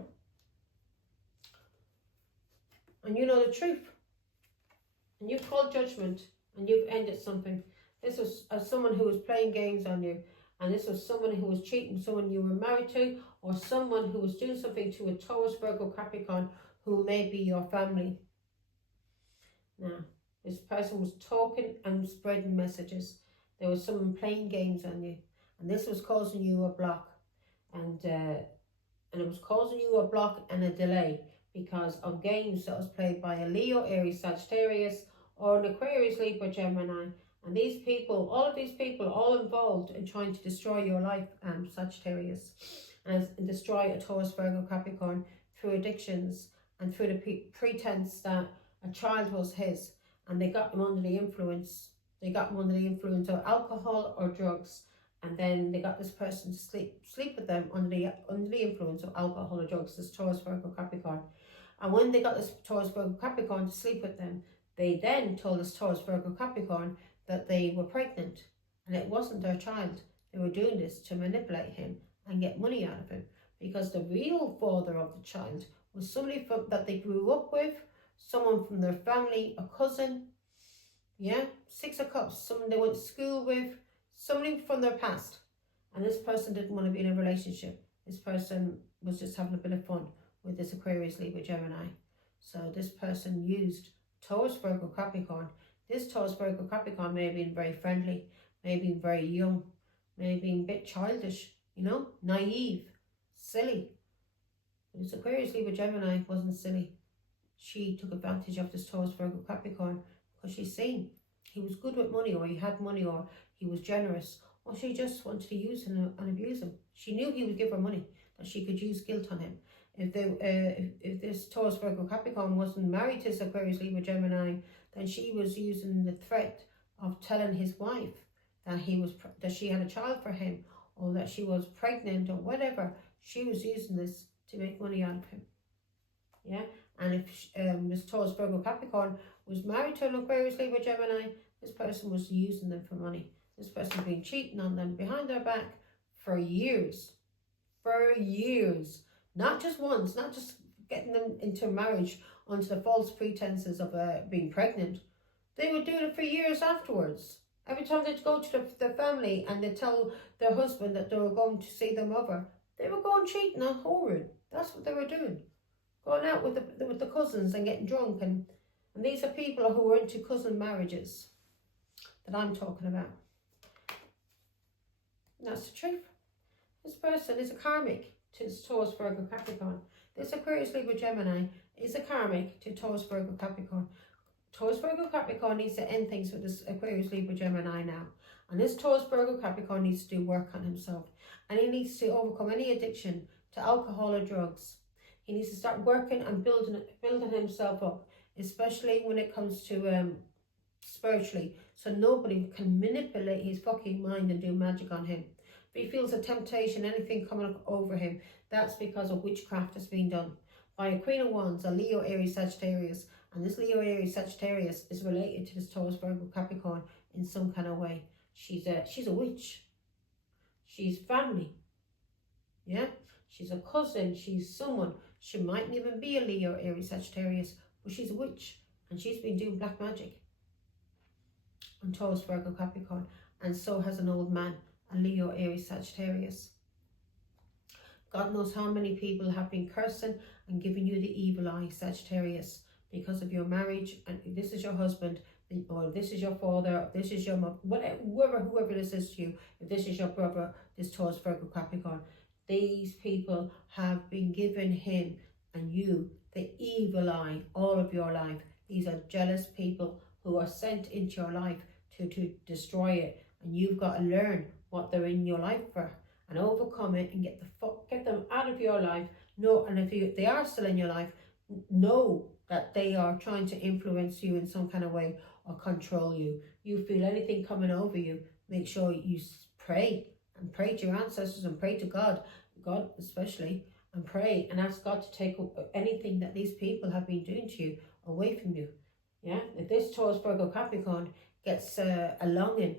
And you know the truth. And you've called judgment. And you've ended something. This was someone who was playing games on you. And this was someone who was cheating, someone you were married to, or someone who was doing something to a Taurus, Virgo, Capricorn, who may be your family. Now, this person was talking and spreading messages. There was someone playing games on you. And this was causing you a block. And it was causing you a block and a delay because of games that was played by a Leo, Aries, Sagittarius, or an Aquarius, Libra, Gemini. And these people, all of these people, all involved in trying to destroy your life, Sagittarius, and destroy a Taurus, Virgo, Capricorn through addictions and through the pretense that a child was his, and they got him under the influence. They got him under the influence of alcohol or drugs, and then they got this person to sleep with them under the influence of alcohol or drugs. This Taurus, Virgo, Capricorn, and when they got this Taurus, Virgo, Capricorn to sleep with them, they then told this Taurus, Virgo, Capricorn that they were pregnant, and it wasn't their child. They were doing this to manipulate him and get money out of him, because the real father of the child was somebody that they grew up with, someone from their family, a cousin, yeah, Six of Cups, someone they went to school with, somebody from their past. And this person didn't want to be in a relationship. This person was just having a bit of fun with this Aquarius, Libra, Gemini. So this person used Taurus, Virgo, Capricorn. This Taurus, Virgo, Capricorn may have been very friendly, may have been very young, may have been a bit childish, you know, naive, silly. This Aquarius, Libra, Gemini wasn't silly. She took advantage of this Taurus, Virgo, Capricorn because she's seen he was good with money, or he had money, or he was generous, or she just wanted to use him and abuse him. She knew he would give her money, that she could use guilt on him. If this Taurus, Virgo, Capricorn wasn't married to this Aquarius, Libra, Gemini, then she was using the threat of telling his wife that she had a child for him, or that she was pregnant, or whatever. She was using this to make money out of him. Yeah, and if this Taurus, Virgo, Capricorn was married to an Aquarius, Libra, Gemini, this person was using them for money. This person had been cheating on them behind their back for years. For years. Not just once, not just getting them into marriage under the false pretenses of being pregnant. They would do it for years afterwards. Every time they'd go to their family and they'd tell their husband that they were going to see their mother, they were going cheating on whoring. That's what they were doing. Going out with the cousins and getting drunk. And these are people who were into cousin marriages that I'm talking about. And that's the truth. This person is a karmic to Taurus, Virgo, Capricorn. This Aquarius, Libra, Gemini is a karmic to Taurus, Virgo, Capricorn. Taurus, Virgo, Capricorn needs to end things with this Aquarius, Libra, Gemini now. And this Taurus, Virgo, Capricorn needs to do work on himself. And he needs to overcome any addiction to alcohol or drugs. He needs to start working and building himself up, especially when it comes to spiritually, so nobody can manipulate his fucking mind and do magic on him. If he feels a temptation, anything coming over him, that's because of witchcraft that's being done by a Queen of Wands, a Leo, Aries, Sagittarius. And this Leo, Aries, Sagittarius is related to this Taurus, Virgo, Capricorn in some kind of way. She's a witch. She's family. Yeah? She's a cousin. She's someone. She mightn't even be a Leo, Aries, Sagittarius, but she's a witch. And she's been doing black magic on Taurus, Virgo, Capricorn. And so has an old man, a Leo, Aries, Sagittarius. God knows how many people have been cursing and giving you the evil eye, Sagittarius, because of your marriage. And if this is your husband, or this is your father, if this is your mother, whoever this is to you, if this is your brother, this Taurus, Virgo, Capricorn, these people have been given him and you the evil eye all of your life. These are jealous people who are sent into your life to destroy it, and you've got to learn what they're in your life for and overcome it and get them out of your life. No, and if they are still in your life, know that they are trying to influence you in some kind of way or control you. You feel anything coming over you, make sure you pray and pray to your ancestors and pray to God especially, and pray and ask God to take anything that these people have been doing to you away from you. Yeah, if this Taurus, Virgo, Capricorn gets a longing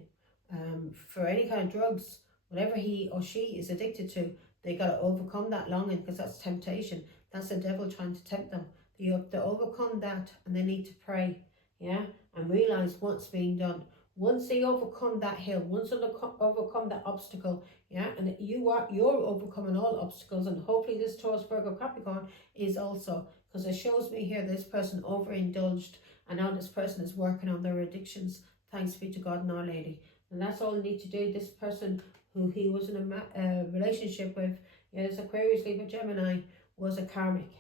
for any kind of drugs, whatever he or she is addicted to, they got to overcome that longing, because that's temptation. That's the devil trying to tempt them. You have to overcome that, and they need to pray, yeah, and realize what's being done. Once they overcome that hill, once they overcome that obstacle, yeah, and you're overcoming all obstacles, and hopefully this Taurus, Virgo, Capricorn is also, because it shows me here this person overindulged, and now this person is working on their addictions. Thanks be to God and Our Lady. And that's all you need to do. This person who he was in a relationship with, yeah, this Aquarius, Libra, Gemini, was a karmic.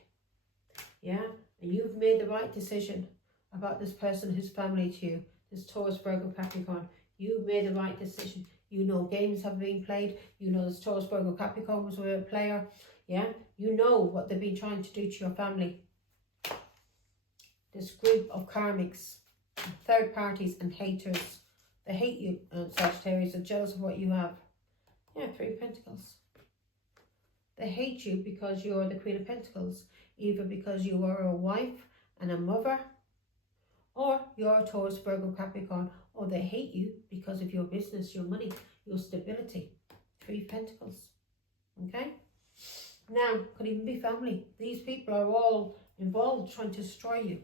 Yeah, and you've made the right decision about this person, his family to you, this Taurus, Virgo, Capricorn. You've made the right decision. You know games have been played. You know this Taurus, Virgo, Capricorn was a player. Yeah, you know what they've been trying to do to your family. This group of karmics, third parties and haters. They hate you, Sagittarius. They're jealous of what you have. Yeah, Three of Pentacles. They hate you because you're the Queen of Pentacles, either because you are a wife and a mother, or you're a Taurus, Virgo, Capricorn, or they hate you because of your business, your money, your stability. Three of Pentacles. Okay? Now, could even be family. These people are all involved trying to destroy you.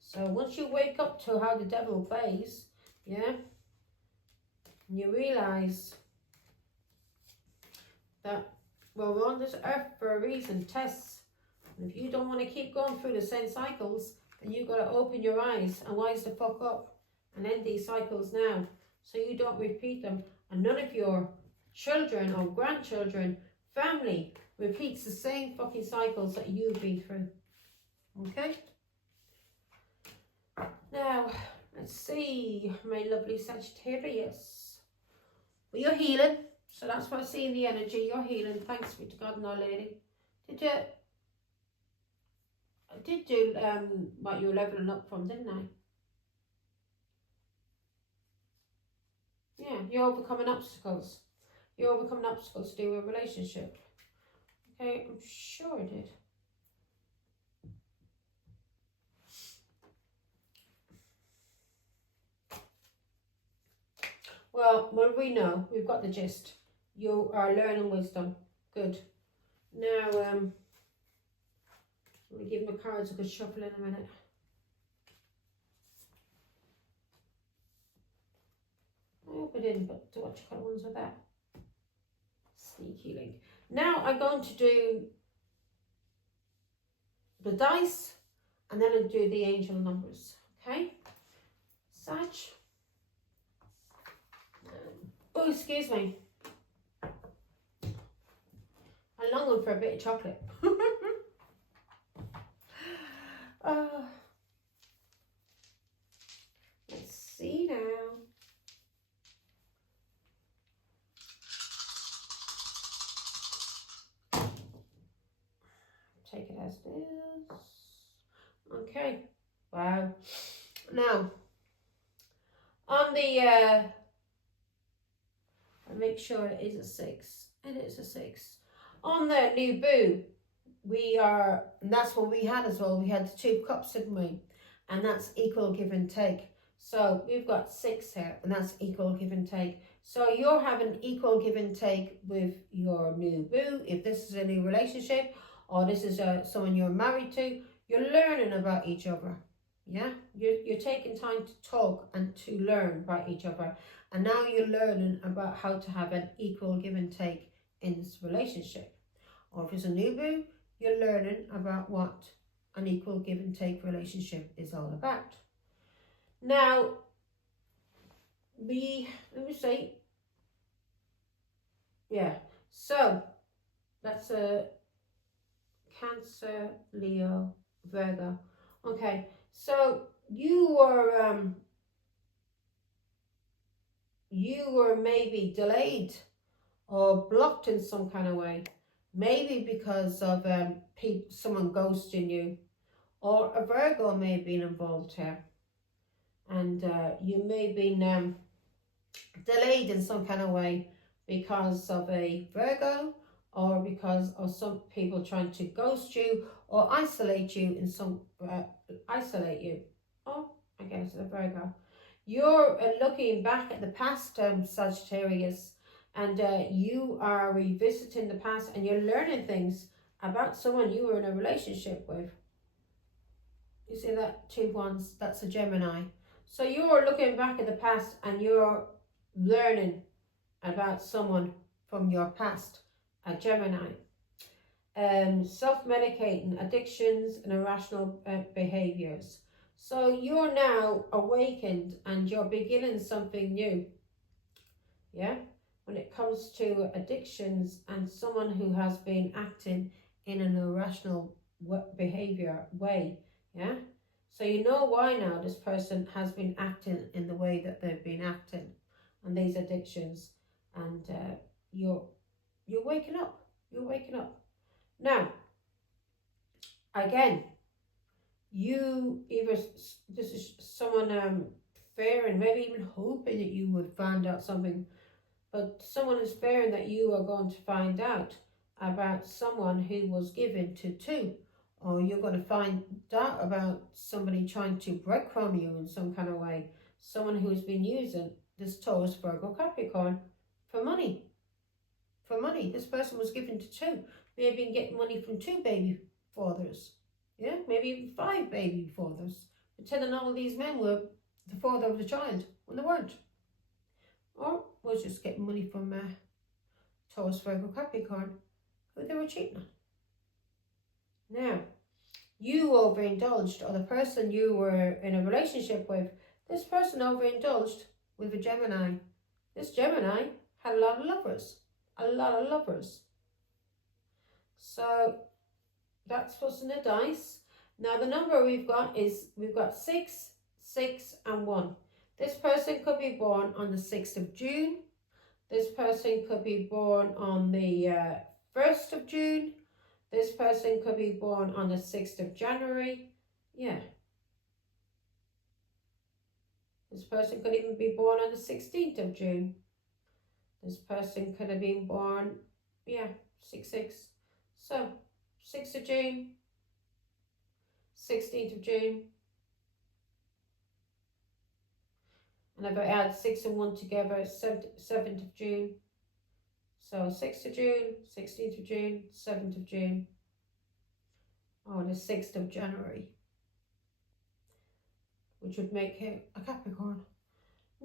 So once you wake up to how the devil plays, yeah, and you realize that, well, we're on this earth for a reason, tests. And if you don't want to keep going through the same cycles, then you've got to open your eyes and wise the fuck up and end these cycles now, so you don't repeat them. And none of your children or grandchildren, family, repeats the same fucking cycles that you've been through. Okay? Now, let's see, my lovely Sagittarius. Well, you're healing. So that's what I see in the energy. You're healing. Thanks be to God and Our Lady. I did do what you were leveling up from, didn't I? Yeah, you're overcoming obstacles. You're overcoming obstacles to do with a relationship. Okay, I'm sure I did. Well, we know. We've got the gist. You are learning wisdom. Good. Now, I'm going to give my cards a good shuffle in a minute. I hope I didn't, but what colour ones are that? Sneaky link. Now I'm going to do the dice, and then I'll do the angel numbers. Okay? Sag. Oh, excuse me. I'm longing for a bit of chocolate. Let's see now. Take it as it is. Okay. Wow. Now, on the make sure it is a 6. It is a 6. On the new boo, we are, and that's what we had as well. We had the 2 cups, didn't we? And that's equal give and take. So we've got 6 here, and that's equal give and take. So you're having equal give and take with your new boo. If this is a new relationship, or this is someone you're married to, you're learning about each other. Yeah, you're taking time to talk and to learn about each other. And now you're learning about how to have an equal give and take in this relationship. Or if it's a new boo, you're learning about what an equal give and take relationship is all about. Now, let me see. Yeah, so That's a Cancer, Leo, Virgo. Okay, so you were maybe delayed or blocked in some kind of way. Maybe because of someone ghosting you, or a Virgo may have been involved here, and you may have been delayed in some kind of way because of a Virgo, or because of some people trying to ghost you or isolate you in some isolate you. Oh, I guess it's a Virgo. You're looking back at the past, Sagittarius, and you are revisiting the past, and you're learning things about someone you were in a relationship with. You see that 2 wands? That's a Gemini. So you're looking back at the past and you're learning about someone from your past, a Gemini. Self-medicating, addictions and irrational behaviors. So you're now awakened and you're beginning something new. Yeah? When it comes to addictions and someone who has been acting in an irrational behavior way. Yeah? So you know why now this person has been acting in the way that they've been acting, and these addictions, and you're waking up. You're waking up. Now, again, you either, this is someone fearing, maybe even hoping that you would find out something, but someone is fearing that you are going to find out about someone who was given to two, or you're going to find out about somebody trying to breadcrumb you in some kind of way, someone who's been using this Taurus, Virgo, Capricorn for money. For money. This person was given to two. They have been getting money from 2 baby fathers. Yeah, maybe even 5 baby fathers. Pretending all of these men were the father of the child when they weren't. Or was just getting money from Taurus, Virgo, Capricorn, who they were cheating on. Now, you overindulged, or the person you were in a relationship with, this person overindulged with a Gemini. This Gemini had a lot of lovers. A lot of lovers. So that's what's in the dice. Now the number we've got 6, 6 and 1. This person could be born on the 6th of June. This person could be born on the 1st of June. This person could be born on the 6th of January. Yeah. This person could even be born on the 16th of June. This person could have been born, 6-6. So, 6th of June, 16th of June. And if I add 6 and 1 together, 7th of June. So 6th of June, 16th of June, 7th of June. Oh, and the 6th of January. Which would make him a Capricorn.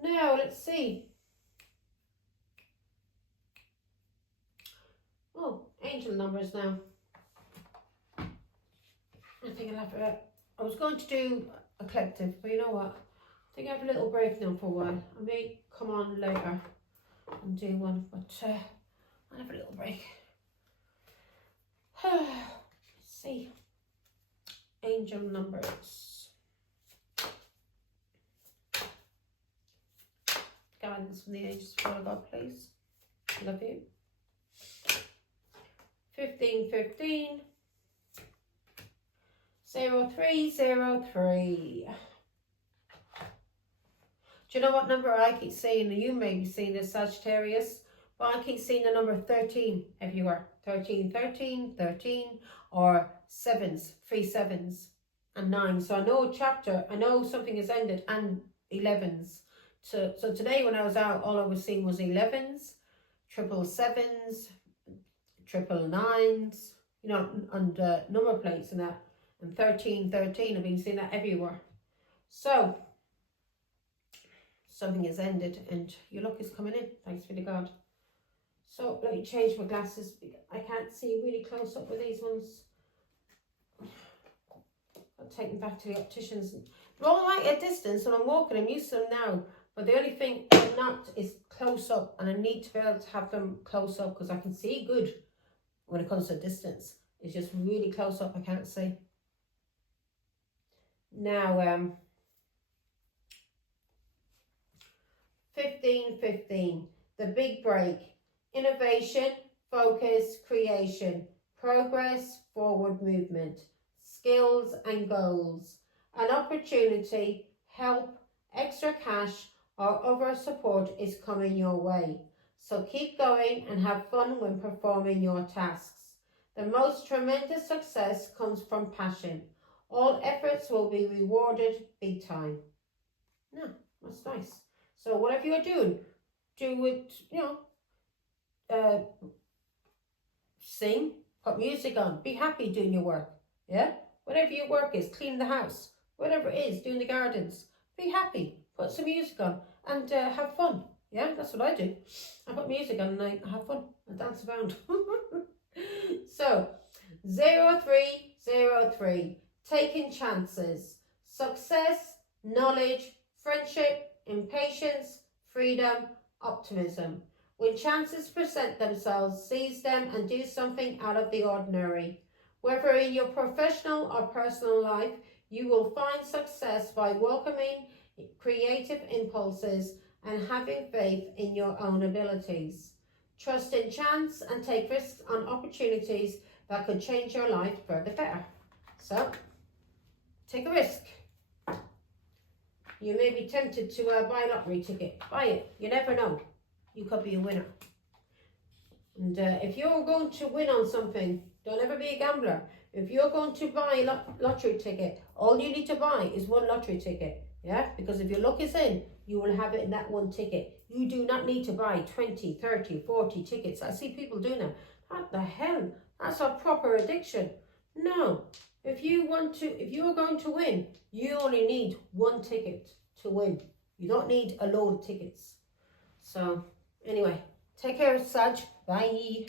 Now, let's see. Oh, angel numbers now. I think I'll have to, I was going to do a collective, but you know what? I think I have a little break now for a while. I may come on later and do one, but I'll have a little break. Let's see. Angel numbers. Guidance from the angels, Father God, please. Love you. 1515 0303. Do you know what number I keep seeing? You may be seeing this, Sagittarius, but I keep seeing the number 13 everywhere. 13, 13, 13, or 7s, 3 7s, and 9. So I know a chapter, I know something has ended, and 11s. So today when I was out, all I was seeing was 11s, 777s, 999s, you know, and number plates and that, and 13, 13, I've been seeing that everywhere. So, something has ended and your luck is coming in, thanks be to God. So, let me change my glasses, I can't see really close up with these ones. I'll take them back to the opticians. They're all right at distance, and I'm walking, I'm used to them now, but the only thing not is close up, and I need to be able to have them close up because I can see good. when it comes to distance. It's just really close up, I can't see. Now, 15-15, the big break. Innovation, focus, creation, progress, forward movement, skills and goals, an opportunity, help, extra cash or other support is coming your way. So keep going and have fun when performing your tasks. The most tremendous success comes from passion. All efforts will be rewarded big time. No, that's nice. So whatever you're doing, do it, sing, put music on, be happy doing your work, yeah? Whatever your work is, clean the house, whatever it is, doing the gardens, be happy, put some music on and have fun, yeah? That's what I do. I put music on and I have fun and dance around. So, 0303, taking chances, success, knowledge, friendship, impatience, freedom, optimism. When chances present themselves, seize them and do something out of the ordinary. Whether in your professional or personal life, you will find success by welcoming creative impulses and having faith in your own abilities. Trust in chance and take risks on opportunities that could change your life for the better. So, take a risk. You may be tempted to buy a lottery ticket. Buy it. You never know. You could be a winner. And if you're going to win on something, don't ever be a gambler. If you're going to buy a lottery ticket, all you need to buy is one lottery ticket. Yeah? Because if your luck is in, you will have it in that one ticket. You do not need to buy 20, 30, 40 tickets. I see people doing that. What the hell? That's a proper addiction. No. If you're going to win, you only need one ticket to win. You don't need a load of tickets. So, anyway, take care, Sag. Bye.